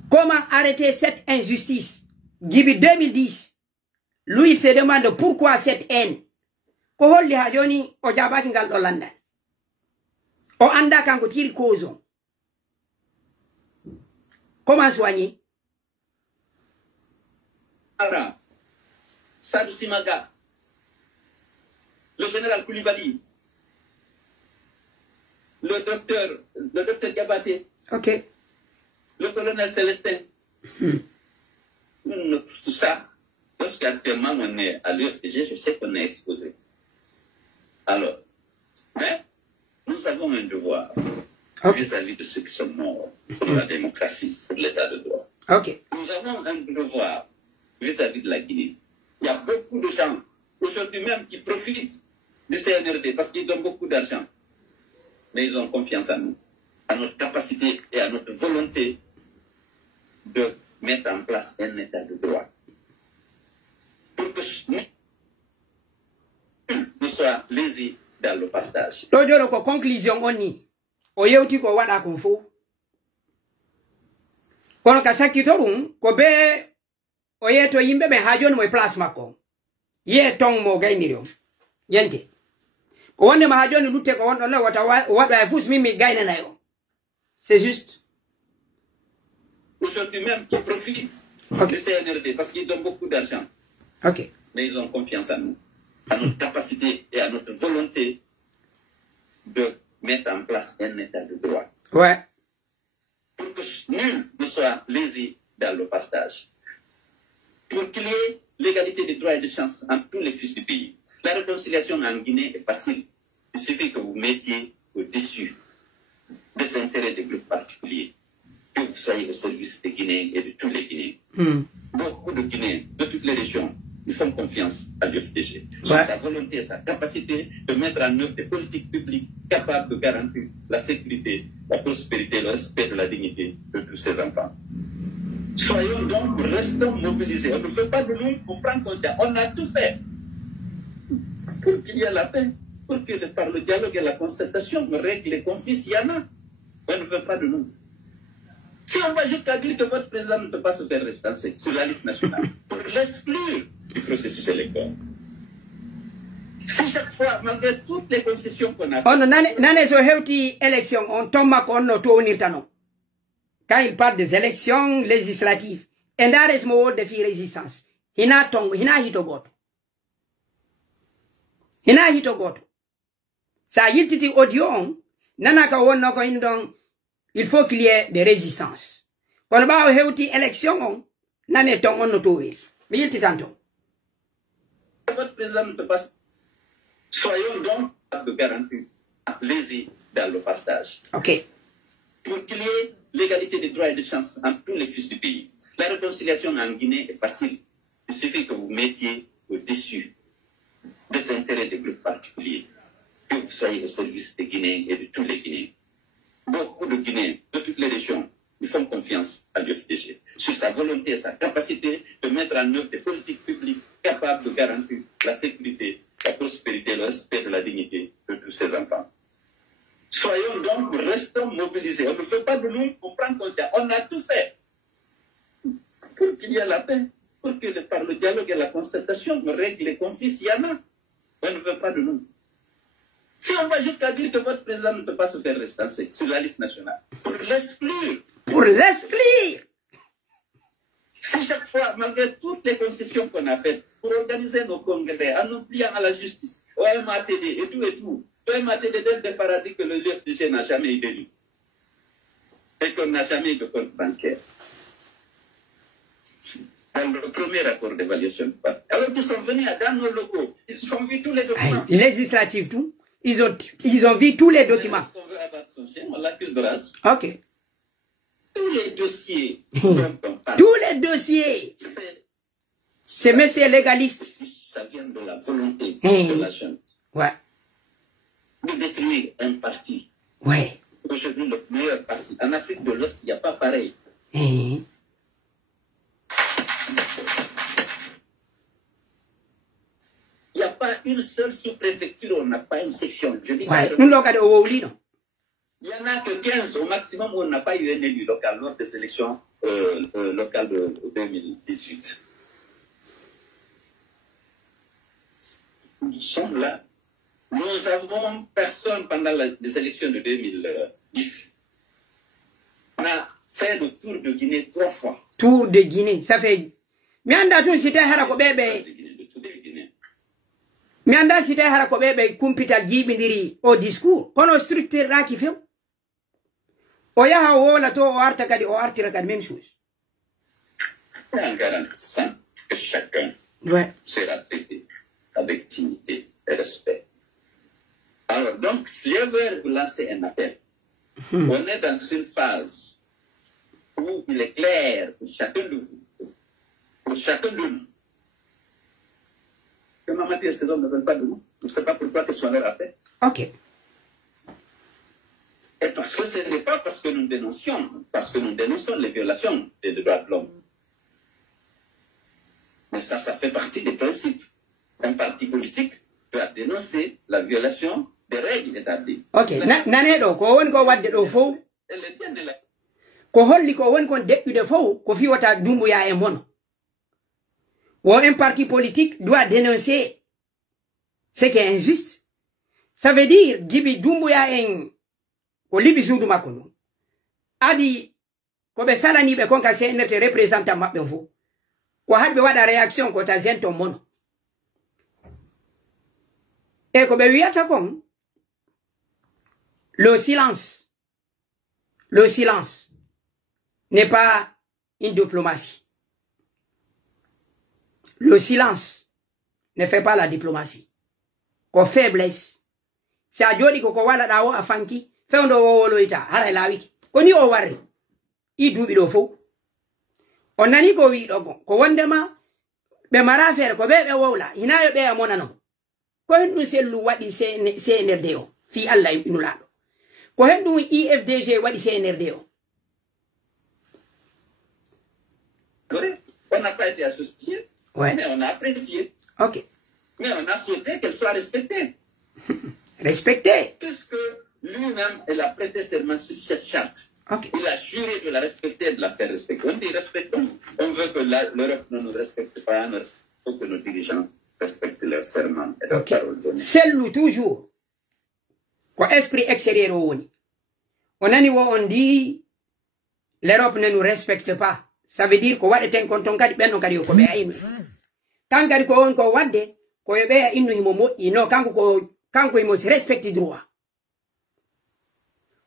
Comment arrêter cette injustice. Gibi 2010. Lui, il se demande pourquoi cette haine. Ko holli ha joni o jabaki ngal do landal. O anda kanko tiri cause. Comment soigner? Ara, Sadou Simaga, le général Koulibaly, le docteur Gabaté, le colonel Célestin. Tout ça, lorsqu'actuellement on est à l'UFDG, je sais qu'on est exposé. Alors, mais nous avons un devoir vis-à-vis de ceux qui sont morts pour la démocratie, pour l'état de droit. Nous avons un devoir vis-à-vis de la Guinée. Il y a beaucoup de gens, aujourd'hui même, qui profitent du CNRD parce qu'ils ont beaucoup d'argent. Mais ils ont confiance en nous, à notre capacité et à notre volonté de mettre en place un état de droit. Pour que nous soyons lésés dans le partage. Toujours ko conclusion oni. O yewti ko wada ko fo. Kono ka sakitorum ko be o yeto yimbe be hajon mo place mako. Ye tong mo gayniro. Yente. Ko wonde ma hajon lutte ko won don wada fus mimi gayna nayo. C'est juste. Aujourd'hui même, qui profitent du CNRD parce qu'ils ont beaucoup d'argent. Mais ils ont confiance en nous, à notre capacité et à notre volonté de mettre en place un état de droit. Pour que nul ne soit lésé dans le partage. Pour qu'il y ait l'égalité des droits et des chances entre tous les fils du pays. La réconciliation en Guinée est facile. Il suffit que vous mettiez au-dessus des intérêts des groupes particuliers. Que vous soyez au service des Guinéens et de tous les Guinéens. Beaucoup de Guinéens, de toutes les régions, ils font confiance à l'UFDG. Sur sa volonté, sa capacité de mettre en œuvre des politiques publiques capables de garantir la sécurité, la prospérité, le respect de la dignité de tous ces enfants. Soyons donc, restons mobilisés. On ne fait pas de nous pour prendre conscience. On a tout fait pour qu'il y ait la paix, pour que par le dialogue et la concertation, on règle les conflits s'il y en a. On ne veut pas de nous. Si on va jusqu'à dire que votre président ne peut pas se faire restancer sur la liste nationale pour l'exclure du processus électoral. Si chaque fois, malgré toutes les concessions qu'on a fait... élection, on tombe à quand il parle des élections législatives, et là, il y a des résistance. Il y a ça y est, audio, il faut qu'il y ait des résistances. Quand on va aux élections, nan est on autour. Mais il t'entend. Votre président ne peut pas. Soyons donc de garantir lésés dans le partage. Pour qu'il y ait l'égalité des droits et des chances entre tous les fils du pays. La réconciliation en Guinée est facile. Il suffit que vous mettiez au-dessus des intérêts des groupes particuliers. Que vous soyez au service des Guinéens et de tous les Guinéens. Beaucoup de Guinéens, de toutes les régions, ils font confiance à l'UFDG sur sa volonté et sa capacité de mettre en œuvre des politiques publiques capables de garantir la sécurité, la prospérité, le respect de la dignité de tous ces enfants. Soyons donc, restons mobilisés. On ne fait pas de nous pour prendre conscience. On a tout fait pour qu'il y ait la paix, pour que par le dialogue et la concertation, on règle les conflits s'il y en a. On ne veut pas de nous. Si on va jusqu'à dire que votre président ne peut pas se faire restancer sur la liste nationale, pour l'exclure. Pour l'exclure. Si chaque fois, malgré toutes les concessions qu'on a faites, pour organiser nos congrès, en nous pliant à la justice, au MATD et tout, le MATD dès le départ a dit que le UFDG n'a jamais eu d'élu. Et qu'on n'a jamais eu de compte bancaire. Dans le premier rapport d'évaluation. Alors qu'ils sont venus dans nos locaux, ils ont vu tous les documents. Législatifs, tout. Ils ont vu tous les documents. On l'accuse de race. Tous les dossiers. Tous les dossiers. C'est monsieur légaliste. Ça vient de la volonté de la jeune. De détruire un parti. Aujourd'hui, le meilleur parti. En Afrique de l'Ouest, il n'y a pas pareil. Il n'y a pas une seule sous-préfecture où on n'a pas une section. Je dis il n'y en a que 15 au maximum où on n'a pas eu un élu local lors des élections locales de 2018. Nous sommes là. Nous avons personne pendant les élections de 2010. On a fait le tour de Guinée 3 fois. Tour de Guinée, ça fait mi anda tun sita hara ko bebe mi anda sita hara ko bebe kumpital jibindiri o discours kono structure raki few o yaha wola to o arta kadi o artira kadi même chose en garantissant que chacun sera traité avec dignité et respect. Alors donc, je vais vous lancer un appel. On est dans une phase où il est clair pour chacun de vous, pour chacun de nous, que Maman et ses hommes ne veulent pas de nous. On ne sait pas pourquoi ils sont leur appel. Ok. Et parce que ce n'est pas parce que nous dénoncions les violations des droits de l'homme. Mais ça fait partie des principes. Un parti politique doit dénoncer la violation des règles établies. Ok. Nanedo, ko won ko wadde do fo. Ko holli ko won kon deɓɓude fof ko fiwata Doumbouya e mono. Un parti politique doit dénoncer ce qui est injuste. Ça veut dire Djiby Doumbouya en ko libi suudu makko ɗum. Adi ko ɓe salaniɓe kon ka CNRT représentant maɓɓe fof. Ko haɓe waɗa réaction ko ta zenton mono. Et ko ɓe wiyata kon le silence n'est pas une diplomatie. Le silence ne fait pas la diplomatie. Ko faiblesse. Si a jodi ko wala dawo a fanki, fewndo wolo ita, haray lawiki. Ko ni o warri. I dubi do fo. On nani ko wi do ko wondema be mara fere ko be wowla, hinayo be amona no. Ko hendu sellu wadi CNRD o fi Allah inulado. Ko hendu IFDG wadi CNRD o. On n'a pas été associé, mais on a apprécié. Ok. Mais on a souhaité qu'elle soit respectée. Respectée. Puisque lui-même, il a prêté serment sur cette charte. Okay. Il a juré de la respecter et de la faire respecter. On dit respectons. On veut que l'Europe ne nous respecte pas. Il faut que nos dirigeants respectent leur serment et leur parole donnée. Celle toujours. Quoi esprit extérieur au woni. On a niveau on dit l'Europe ne nous respecte pas. Ça veut dire ko wade ten kon ton kadi benno kadi ko be ayinu. Kan kadi ko won ko wadde ko be inu himo moƴƴi no kanko himo respecte droit.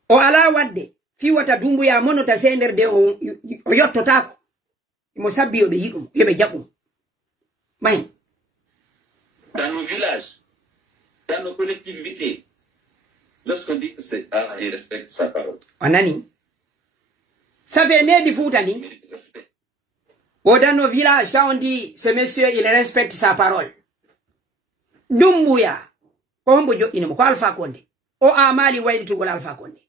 O ala wadde fi wata Doumbouya monota CNRD o yottotako. Himo sabbi yobe yidum yobe jabbum. May. Dans nos villages, dans nos collectivités, lorsqu'on dit que c'est il respecte sa parole. Anani. Ça fait né du foot, Annie. Dans nos villages, quand on dit ce monsieur, il respecte sa parole. Doumbouya, ko Alpha Condé. O amali waydi tugol Alpha Condé.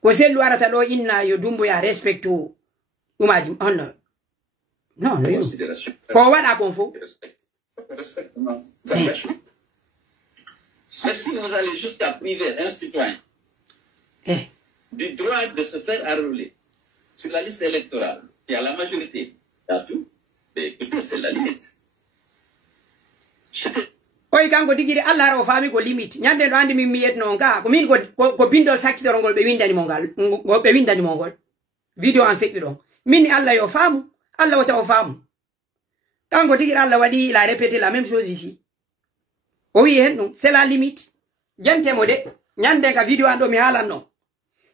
Ko sellu arata do inna yo Doumbouya respectu umaji honno. Non, ko wada kon fo. Mais si vous allez jusqu'à priver un citoyen du droit de se faire enrôler sur la liste électorale et à la majorité, écoutez, c'est la limite. Oy kanko digiri Allah ro fami ko limite nyande do andi mi miyet non ka ko min ko bindo sakki dorongol be windani mongal be windani mongol video en fait don min Allah yo famu Allah wata o famu kanko digiri Allah wadi il a répété la même chose ici. Oui non c'est la limite jante mo de nyande ka video ando mi halan non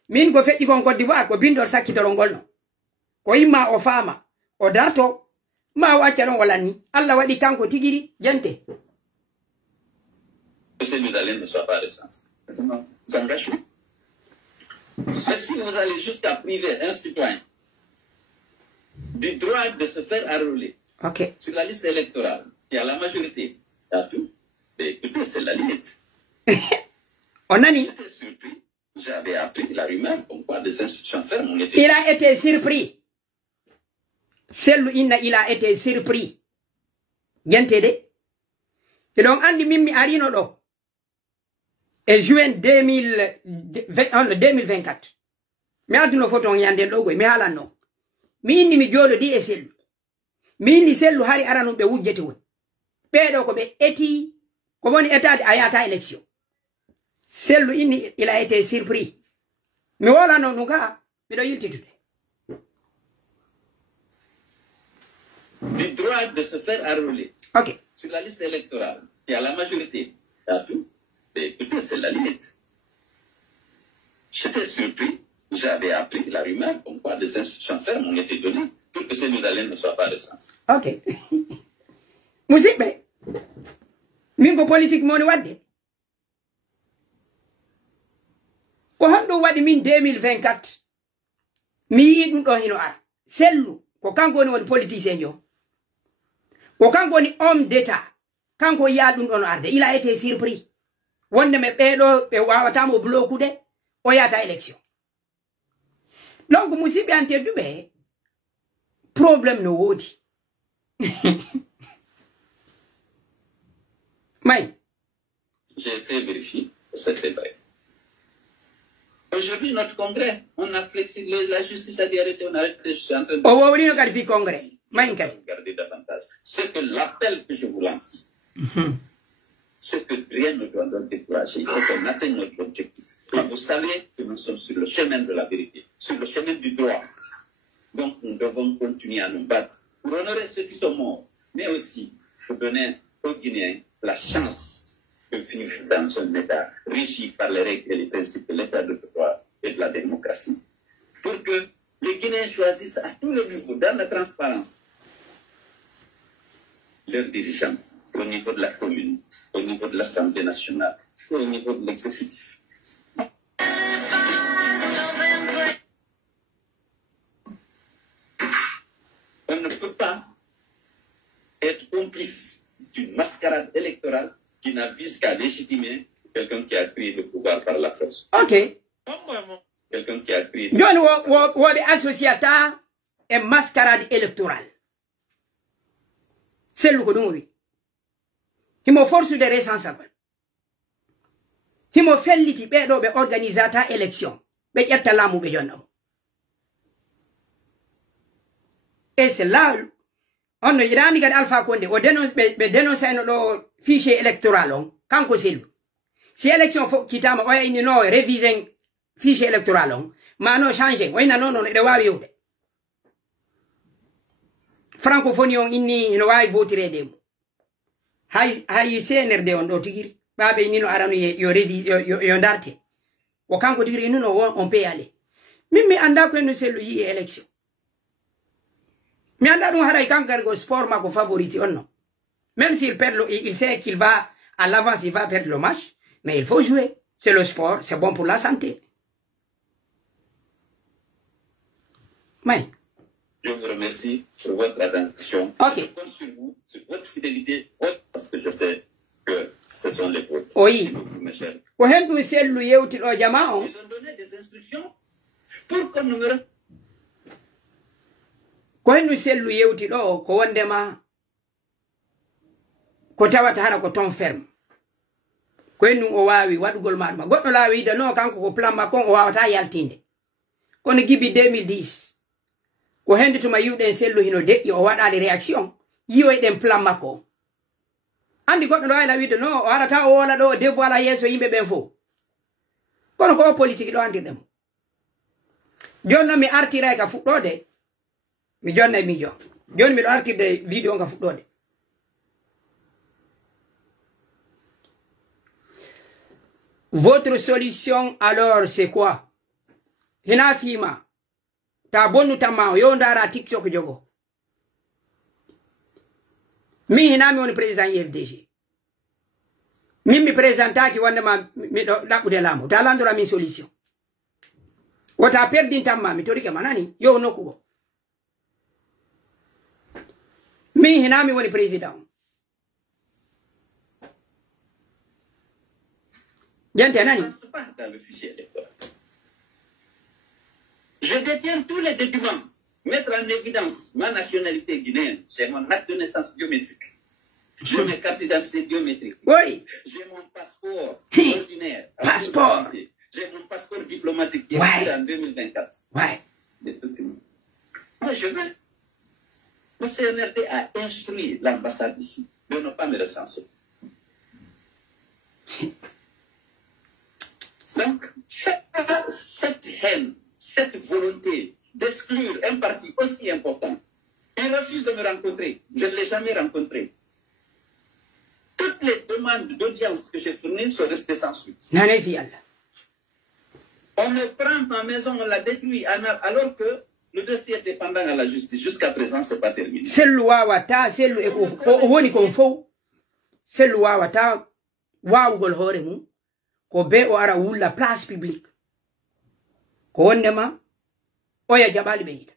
min ko fetti kon Côte d'Ivoire ko bindor sakki dorongol no ko imma o fama o darto ma wacca don walani Allah wadi kanko tigiri jante. Que ces Nudaliens ne soient pas recensés. Ça engage. Mais si vous allez jusqu'à priver un citoyen du droit de se faire enrôler sur la liste électorale et à la majorité, écoutez, c'est la limite. On a dit. J'étais surpris. J'avais appris la rumeur comme quoi des institutions fermes ont été. Il a été surpris. Il a été surpris. Yentede. Et donc, Andi Mimi Arino do. Et juin 2024. Mais aduno photo yande logo mi hala no. Mi indi mi jodo di e sellu. Mi indi sellu hari aranu be wujjete won. Pedo ko be eti ko woni état ayata élection. Sellu inni il a été surpris. Mi wala no nuga mi do yiltitude. du droit de se faire enrôler sur la liste électorale et à la majorité. Écoutez, c'est la limite. J'étais surpris. J'avais appris la rumeur comme quoi des instructions fermes ont été données pour que ces Loudaliens ne soient pas recensés. Ok. Musique, mais. Mingo politique mon wadde. Ko hando wadi min 2024. Mi yi dum do hino ara. Sellu ko kanko woni politicien yo. Ko kanko woni homme d'état. Kanko ya dum don arde. Il a été surpris. Wonde me bedo be wawata mo bloquer o yata élection. Donc musibe ante dube problème no wodi. May. J'ai essayé de vérifier, c'est vrai. Aujourd'hui, notre congrès, on a flexibilisé la justice, a dit arrêtez, on arrête, je suis en train de... Oh, oui, on congrès. Regardez davantage. C'est que l'appel que je vous lance, c'est que rien ne doit nous décourager. Il faut qu'on atteigne notre objectif. Et vous savez que nous sommes sur le chemin de la vérité, sur le chemin du droit. Donc, nous devons continuer à nous battre pour honorer ceux qui sont morts, mais aussi pour donner aux Guinéens la chance de vivre dans un État régi par les règles et les principes de l'État de droit et de la démocratie. Pour que les Guinéens choisissent à tous les niveaux, dans la transparence, leurs dirigeants, au niveau de la commune, au niveau de l'Assemblée nationale, au niveau de l'exécutif. On ne peut pas être complice d'une mascarade électorale qui n'a vise qu'à légitimer quelqu'un qui a pris le pouvoir par la force. Ok. Quelqu'un qui a pris... John, what associata et mascarade électorale. C'est le coup il me force de recensement. Il me fait l'itiper de organisata élection. Mais il y a talamu bejonam. Et c'est là, on ne ira ni Alpha Condé, on dénonce le fichier électoral, quand c'est si élection qui t'a envoyé une réviser fichier électoral, mais non changer, on a non, de wabi. Francophonie, on inni, no wabi voter de hay CNRD on do tigiri babe ni no aranu yo révise yo ndarte o kanko tigiri ni no on peut aller mimi anda ko no selu yi élection mi anda dum haray kanko go sport ma ko favorite on non même s'il perd il sait qu'il va à l'avance il va perdre le match mais il faut jouer c'est le sport c'est bon pour la santé mais je vous remercie pour votre attention. Ok. Je compte sur vous, sur votre fidélité, parce que je sais que ce sont les vôtres. Oui. Mes chers. Ils ont donné des instructions pour que nous me... Quand nous sommes liés au Kowandema, Kotawata hara ko ton ferme. Quand nous owawi wadu golmarma. Goto la wi de no kanko ko plan makon owawata yaltinde. Kono gibi 2010. Ko hende to mayude sello hino de o wada de réaction yiwo den plan makko andi goddo do ala wiide no o arata o wala do dévoila yeso yimbe ben fo kono ko politique do andi dem jonno mi artira ka fuddode mi jonna mi jo joni mi do artirde vidéo ka fuddode votre solution alors c'est quoi hina fima ta bonu tama yo ndara TikTok jogo mi hinami woni président IFDG min mi présentaki wonde ma mi do dabbude laamu ta landora min solution wota perdin tamma mi torike manani yo nokkugo mi hinami woni président gente nani je détiens tous les documents. Mettre en évidence ma nationalité guinéenne. J'ai mon acte de naissance biométrique. J'ai mes cartes d'identité biométriques. Oui. J'ai mon passeport ordinaire. Passeport. J'ai mon passeport diplomatique qui est en 2024. Ouais. Des documents. Moi, je veux. Le CNRD a instruit l'ambassade ici de ne pas me recenser. Donc, cette haine, cette volonté d'exclure un parti aussi important, une Il refuse de me rencontrer. Je ne l'ai jamais rencontré. Toutes les demandes d'audience que j'ai fournies sont restées sans suite. On me prend ma maison, on la détruit, alors que le dossier était pendant à la justice. Jusqu'à présent, ce n'est pas terminé. C'est loi wata, c'est loi wata, wa ugol hore mu, ko be o ara wulla place publique. Ko wonnema, oya jabali be yita.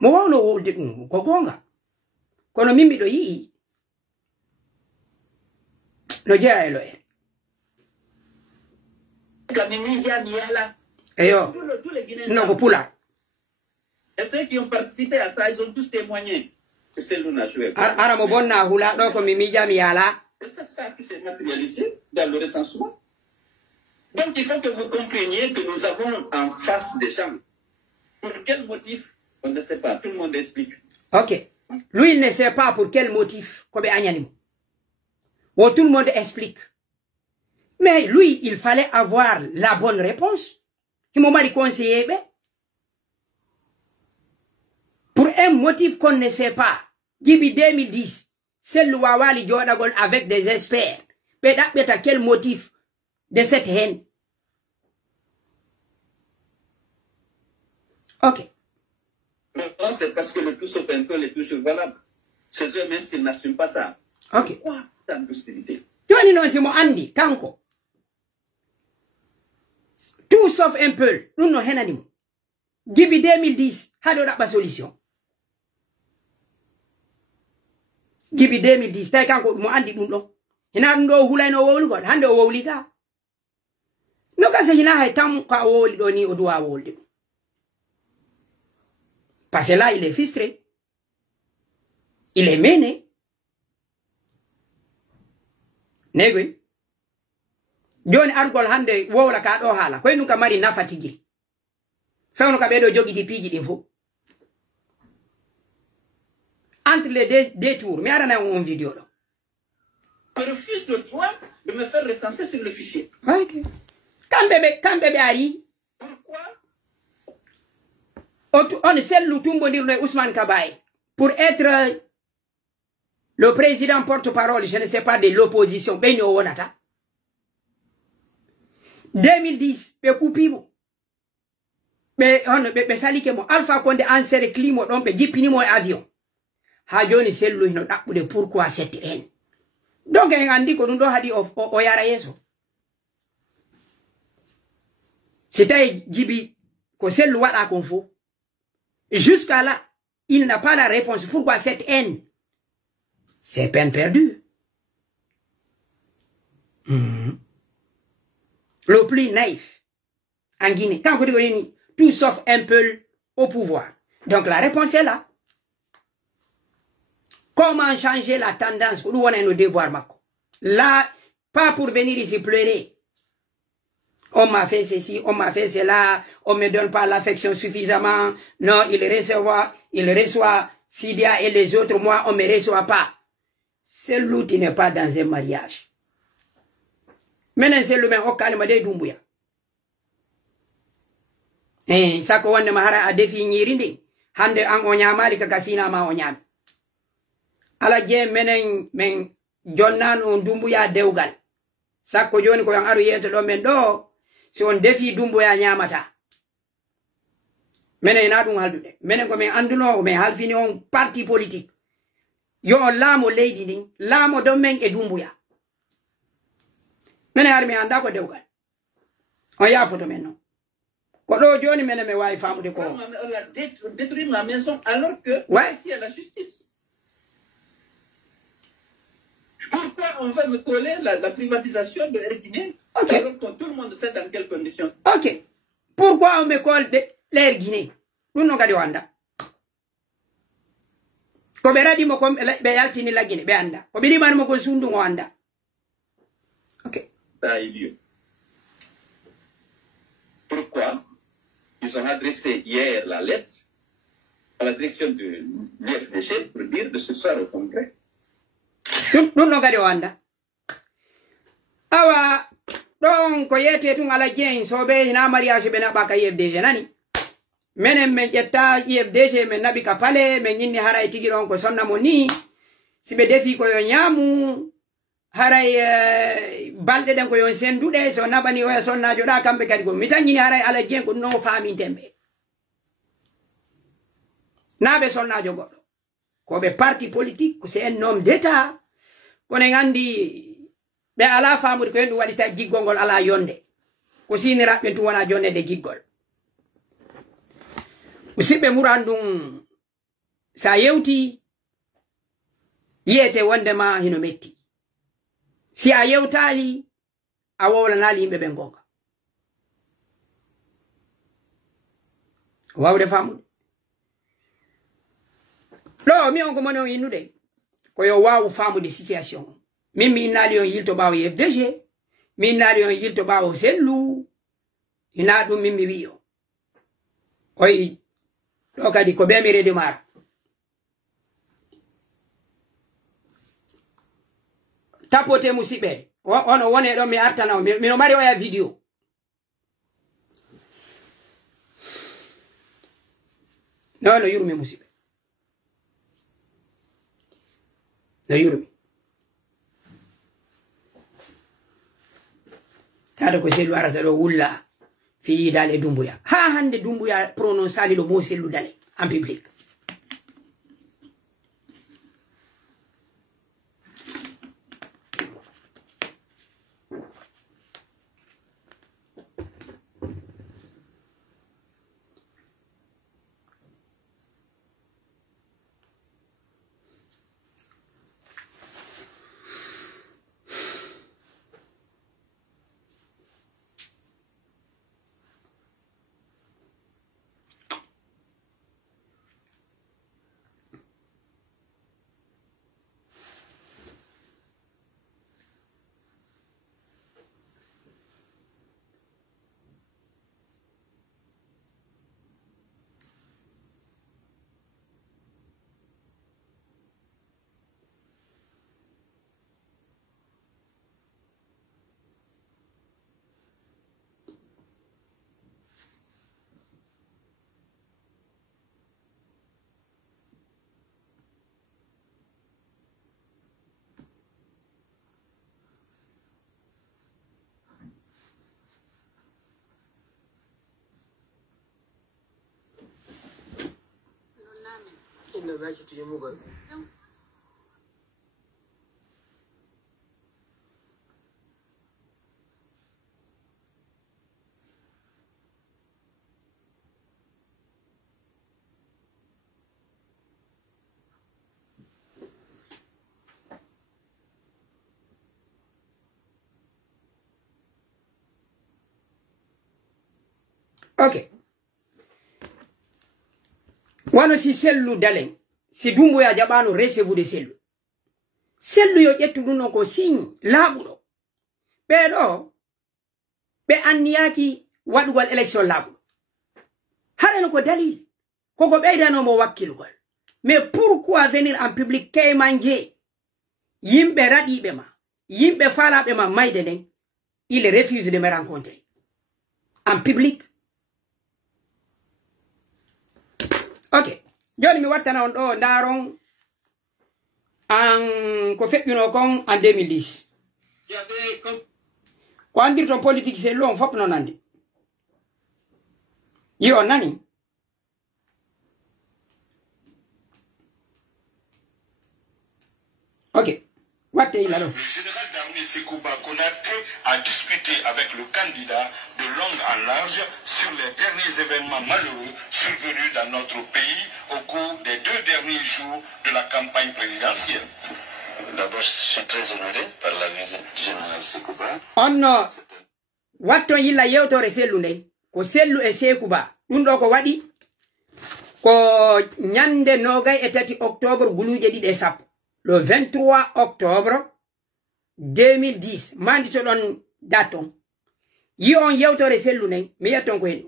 Mo wawno wolde ɗum ko gonga. Kono mimbi ɗo yii no jeya e lo'ere. Eyo, non ko pula. Et ceux qui ont participé à ça, ils ont tous témoigné que c'est Luna joué. Ara mo bonna hula ɗo ko mimija mi yala. Et c'est ça qui s'est matérialisé dans le recensement. Donc il faut que vous compreniez que nous avons en face des gens. Pour quel motif? On ne sait pas. Tout le monde explique. Ok. Lui, il ne sait pas pour quel motif. Tout le monde explique. Mais lui, il fallait avoir la bonne réponse. Il m'a conseillé. Pour un motif qu'on ne sait pas. Gibi 2010. C'est le Wawali Jodagol avec des experts. Peut-être quel motif de cette haine. Ok. Non, c'est parce que le tout sauf un peu est toujours valable. Chez eux, même s'ils n'assument pas ça. Ok. Pourquoi tant d'hostilité? Tony non, c'est mon Andy, Tanko. Tout sauf un peu. Nous n'avons rien à dire. Gibi 2010, hado pas solution. Gibi 2010, t'as kanko mon Andy dundo. Hina ndo hula no wolu gol, hande o woli ka. No ka se hina hay tam ka woli do ni o doa woli. Parce que là, il est frustré. Il est mené. Negui. Joni argol hande wola ka do hala. Koy nuka mari nafa tigi. Fewno ka bedo jogi di piji din fo. Entre les deux tours, mais arana on vidéo là. Je refuse de toi de me faire recenser sur le fichier. OK. Quand bébé ari. Pourquoi? On sait le Ousmane Kabaye pour être le président porte-parole, je ne sais pas, de l'opposition. 2010, be coupibo. Be salikemo. Alpha Condé ansere climo, donc be jipinimo avion. Ha joni sellu hino dakbude pourquoi cette haine. Donc on dit que nous doit dire o yara yeso. C'était Djibi ko sellu wada kon fo. Jusqu'à là, il n'a pas la réponse. Pourquoi cette haine? C'est peine perdue. Le plus naïf en Guinée. Quand vous dites tout sauf un peu au pouvoir. Donc la réponse est là. Comment changer la tendance? Nous on a nos devoirs, Mako. Là, pas pour venir ici pleurer. On m'a fait ceci, on m'a fait cela, on me donne pas l'affection suffisamment. Non, il reçoit Sidia et les autres, moi, on me reçoit pas. Celui qui n'est pas dans un mariage. Maintenant, c'est le même au calme de Doumbouya. Ça qu'on a mahara a définir, hande an onyamali kakasina ma onyam. Ala je menen men jonnan on Doumbouya dewgal. Ça ko joni ko yang aru yeto do men do. Si on défi Doumbouya nyamata. Menen na dum haldude. Menen ko men anduno men halfini on parti politique. Yo lamo leydi din, lamo do men e Doumbouya. Menen ar mi anda ko dewgal. On ya photo men non. Ko do joni menen me wawi famude ko. On a détruit ma maison alors que ouais. Ici à la justice. Pourquoi on va me coller la privatisation de Air Guinée okay. Alors que tout le monde sait dans quelles conditions? Ok. Pourquoi on me colle l'Air Guinée? Nous n'avons pas de Wanda. Comme elle a dit, be yaltini la Guinée, be anda. Comme il dit, man mo sundu Wanda. Ok. Ça a eu lieu. Pourquoi ils ont adressé hier la lettre à la direction de l'UFDG pour dire de ce soir au Congrès? Nous n'avons pas de Wanda. Awa, donc, ko yete tun ala jen sobe na mariage bena baka UFDG nani. menen men ƴetta IFDG men nabi ka pale men ñinni haray tigiron ko sonna mo ni sibe defi ko yo ñaamu haray balde den ko yon sendude so nabani o sonnajo da kambe kadi ko mi tan ñini haray ala jeen ko no faamintembe nabe sonnajo goddo ko be parti politique ko c'est un homme d'état ko ne ngandi be ala faamude ko en wadi ta giggol ala yonde ko sinira be tu wona jonne de giggol usibbe murandum sa yewti yete wonde ma hino metti si a yewtali a wowlanali yimbe ben gonga wawde famude do mi on ko mono yinude ko yo wawu famude situation min mi innali on yilto bawo FDG mi innali on yilto bawo sellu ina dum min mi wiyo oy do kadi ko be mi rede mara tapote musibe ono wone do mi artana mi no mari waya video no yurmi musibe no yurmi tada ko selu arata do wulla fi dale dumbuya ha hande dumbuya prononçali lo mo selu dale en public Inno baci tu yemugol. ok wano si sellu dalen si dumbo ya jabano recevude sellu yo ƴettu ɗum non ko signe laaɓuɗo ɓeɗo ɓe anniyaki waɗugol élection laaɓuɗo haɗano ko dalil koko ɓeydanomo wakkilugol mais pourquoi venir en public keymanje yimɓe raɗiɓe ma yimɓe falaɓe ma mayde nden il refuse de me rencontrer en public. Ok, joni mi wattana on ɗo ndaron an ko feƴƴuno kon en 2010 ko andirton politique c'est long fop non andi yi on nani ok watte ila ɗo. Le général d'armée Sekouba Konaté a discuté avec le candidat de long en large sur les derniers événements malheureux survenus dans notre pays au cours des 2 derniers jours de la campagne présidentielle. D'abord, je suis très honoré par la visite du général Sekouba. On watto yilla yewtore sellu ndey ko sellu e Sekouba ɗum ɗo ko waɗi ko ñande 23 octobre guluje ɗiɗi e sappo le 23 octobre 2010 mandi to ɗon daton yi on yewtore sellu nen mi yetton ko hen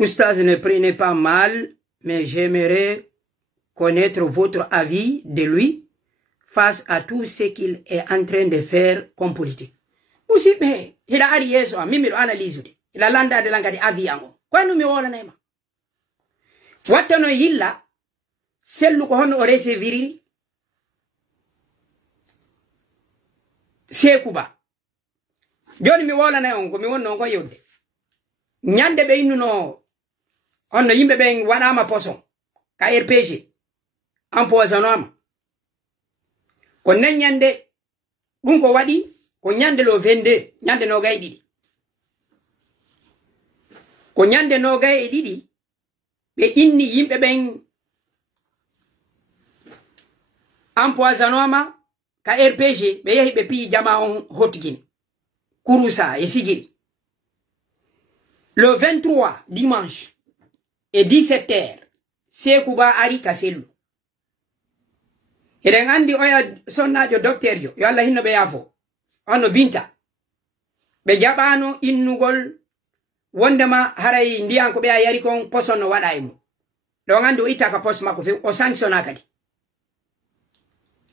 Oustaz, ne prenez pas mal, mais j'aimerais connaître votre avis de lui face à tout ce qu'il est en train de faire comme politique. Aussi, mais il a arié ça, mimi analyse. Il a landa de langadi aviango. Quoi nous me wala nema? Watano yilla, sellu ko hono orese viriri. Sekuba. Joni mi wala na on ko mi wonno ko yodde. Nyande be innuno onno yimbe be wanama poson ka RPG empoisonnement ko nen nyande dum ko wadi ko nyande lo 22 nyande no gay didi ko nyande no gay didi be inni yimbe ben empoisonnement ka RPG be yehi be pi jama on hotgini kurusa e sigiri le 23 dimanche et 17h Sekuba ari kaselu eden andi oya sonnajo docteur yo Allah hinno be yafo ono binta be jabano innugol wondema haray ndiyan ko be yari kon poson wada e mu do andi o itaka pos makko fe o sanctiona kadi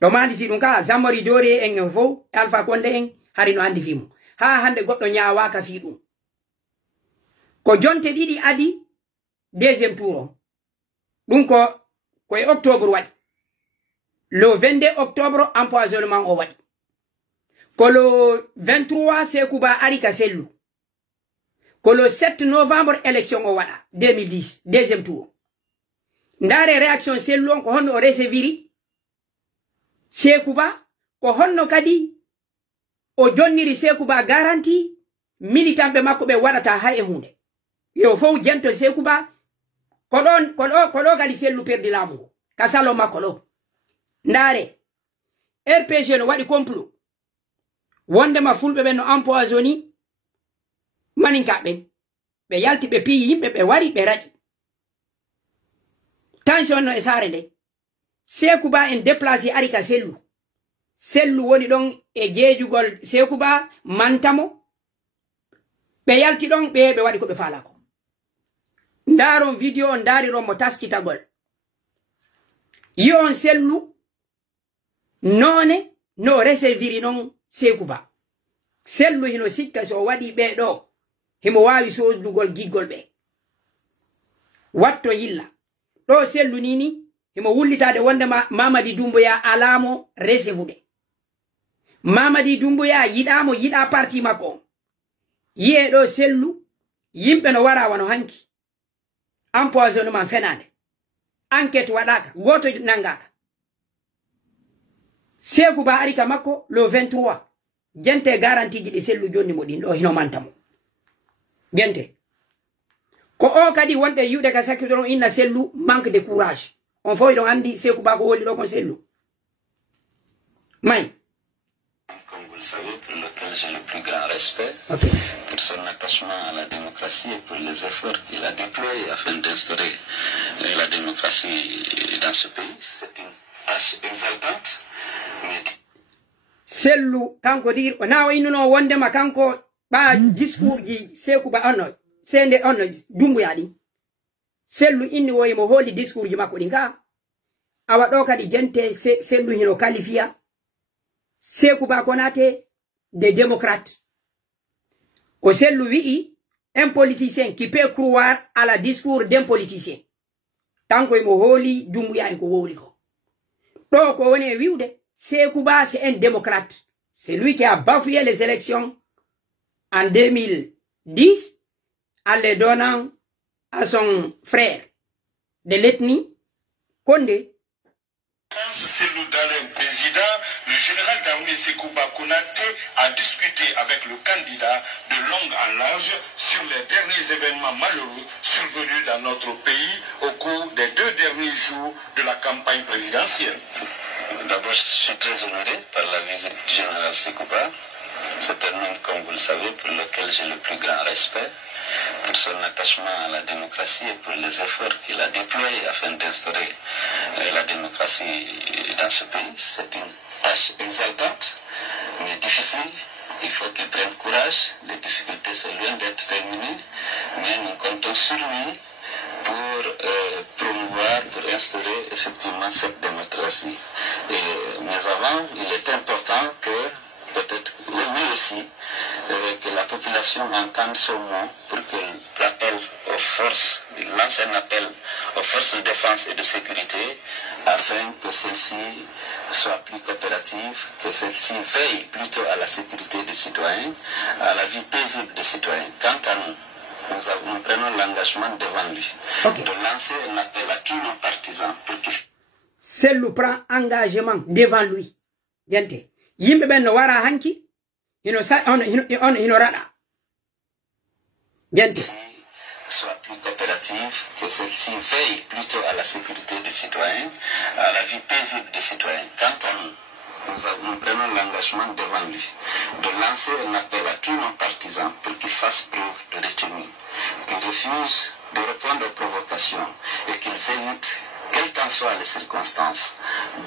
do mandi si dum ka zamori dore en fo alfa konde en hari no andi fimu ha hande goddo nyaawa ka fi dum ko jonte didi adi deuxième tour dum ko e octobre wadi le 22 octobre empoisonnement o wadi ko le 23 Sekuba ari kaselu ko le 7 novembre élection o wada 2010 deuxième tour ndare réaction sellu ko honno o receviri Sekuba ko honno kadi o jonniri Sekuba garanti militambe makko be wadata ha e hunde yo fo jento Sekuba ko do gali sellu perdi lamu kasalo makko lo ndare RPG no wadi complot wonde ma fulbe be no empoisoni maninka be yalti be pi yimbe be wari be radi tension no e sare de Sekuba en déplacer arika sellu woni don e jeejugol Sekuba mantamo be yalti don be wadi ko be fala ko ndaron video ndari ron mo taskitagol yon sellu none no reseviri non Sekuba sellu hino sikka so wadi be do himo wawi so dugol giggol be watto yilla do sellu nini himo wullitade wonde Mamadi Doumbouya alamo resevude Mamadi Doumbouya yidamo yida parti makko yiye do sellu yimbe no wara wano hanki empoisonnement fenade enquête wadaka goto nangaka Sekuba arika makko le 23 gente garantie di sellu jonni modin do hino mantamo gente ko o kadi wonde yude ka sakidoro inna sellu manque de courage on faut donc andi Sekuba ko woli do ko sellu may comme vous le savez, pour lequel j'ai le plus grand respect, pour son attachement à la démocratie et pour les efforts qu'il a déployés afin d'instaurer la démocratie dans ce pays. C'est une tâche exaltante. Sellu kanko dir na inno wonde ma kanko ba discours ji Sekuba onno sende onno Doumbouya di sellu inni woy mo holi discours ji makko dinga awa do kadi gente sellu hino qualifia Sekuba konate des démocrates ko sellu wi un politicien qui peut croire à la discours d'un politicien tanko mo holi Doumbouya ko woli ko do ko woni wiude Sekuba c'est un démocrate. C'est lui qui a bafoué les élections en 2010 en les donnant à son frère de l'ethnie, Condé. Cellou Dalein, président, le général d'armée Sekuba Konaté a discuté avec le candidat de long en large sur les derniers événements malheureux survenus dans notre pays au cours des 2 derniers jours de la campagne présidentielle. D'abord, je suis très honoré par la visite du général Sekuba. C'est un homme, comme vous le savez, pour lequel j'ai le plus grand respect, pour son attachement à la démocratie et pour les efforts qu'il a déployés afin d'instaurer la démocratie dans ce pays. C'est une tâche exaltante, mais difficile. Il faut qu'il prenne courage. Les difficultés sont loin d'être terminées, mais nous comptons sur lui promouvoir, pour instaurer effectivement cette démocratie. Mais avant, il est important que, peut-être lui aussi, que la population entende ce mot pour qu'elle appelle aux forces, lance un appel aux forces de défense et de sécurité afin que celles-ci soient plus coopératives, que celles-ci veillent plutôt à la sécurité des citoyens, à la vie paisible des citoyens. Quant à nous, nous prenons l'engagement devant lui de lancer un appel à tous nos partisans pour qu'ils... C'est le prend engagement devant lui. Gente, yimbe ben no wara hanki, ino rada. Gente. Soit plus coopérative, que celle-ci veille plutôt à la sécurité des citoyens, à la vie paisible des citoyens. Quant à nous, nous prenons l'engagement devant lui de lancer un appel à tous nos partisans pour qu'ils fassent preuve de retenue, qu'ils refusent de répondre aux provocations et qu'ils évitent, quelles qu'en soient les circonstances,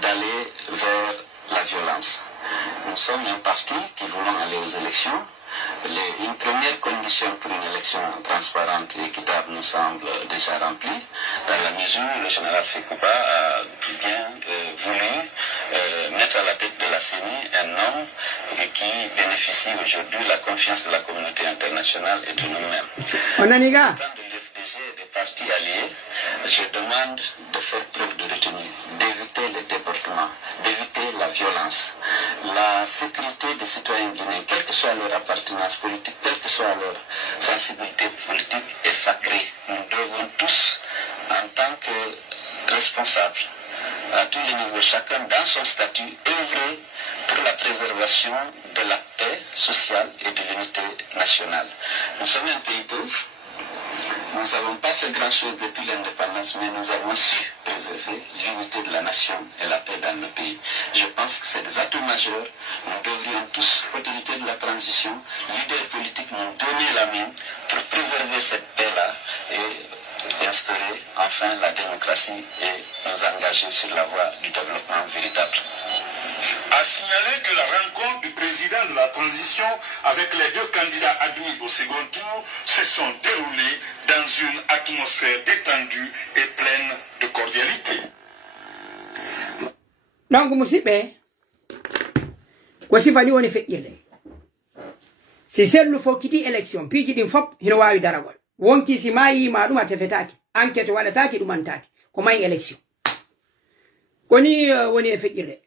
d'aller vers la violence. Nous sommes un parti qui voulons aller aux élections. Une première condition pour une élection transparente et équitable nous semble déjà remplie, dans la mesure où le général Sekouba a bien voulu mettre à la tête de la CENI un homme qui bénéficie aujourd'hui de la confiance de la communauté internationale et de nous-mêmes. Étant de l'FDG et des partis alliés, je demande de faire preuve de retenue, d'éviter les débordements, d'éviter la violence. La sécurité des citoyens guinéens, quelle que soit leur appartenance politique, quelle que soit leur sensibilité politique, est sacrée. Nous devons tous, en tant que responsables, à tous les niveaux, chacun dans son statut, œuvrer pour la préservation de la paix sociale et de l'unité nationale. Nous sommes un pays pauvre. Nous n'avons pas fait grand-chose depuis l'indépendance, mais nous avons su préserver l'unité de la nation et la paix dans le pays. Je pense que c'est des atouts majeurs. Nous devrions tous, autorités de la transition, leaders politiques, nous donner la main pour préserver cette paix-là et instaurer enfin la démocratie et nous engager sur la voie du développement véritable. A signalé que la rencontre du président de la transition avec les deux candidats admis au second tour se sont déroulées dans une atmosphère détendue et pleine de cordialité. Donc, musibe, wasifani woni fe'irde. Si sellu fo kiti élection, piji din fop hino wawi daragol. Wonki si mayi ma dum atefetaki, enquête waɗataki dum antaki, ko may élection. Koni woni e fe'irde.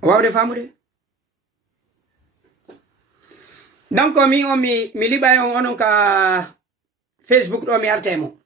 Wawde famude. Donc mi liɓay on onon ka Facebook ɗo mi artemo.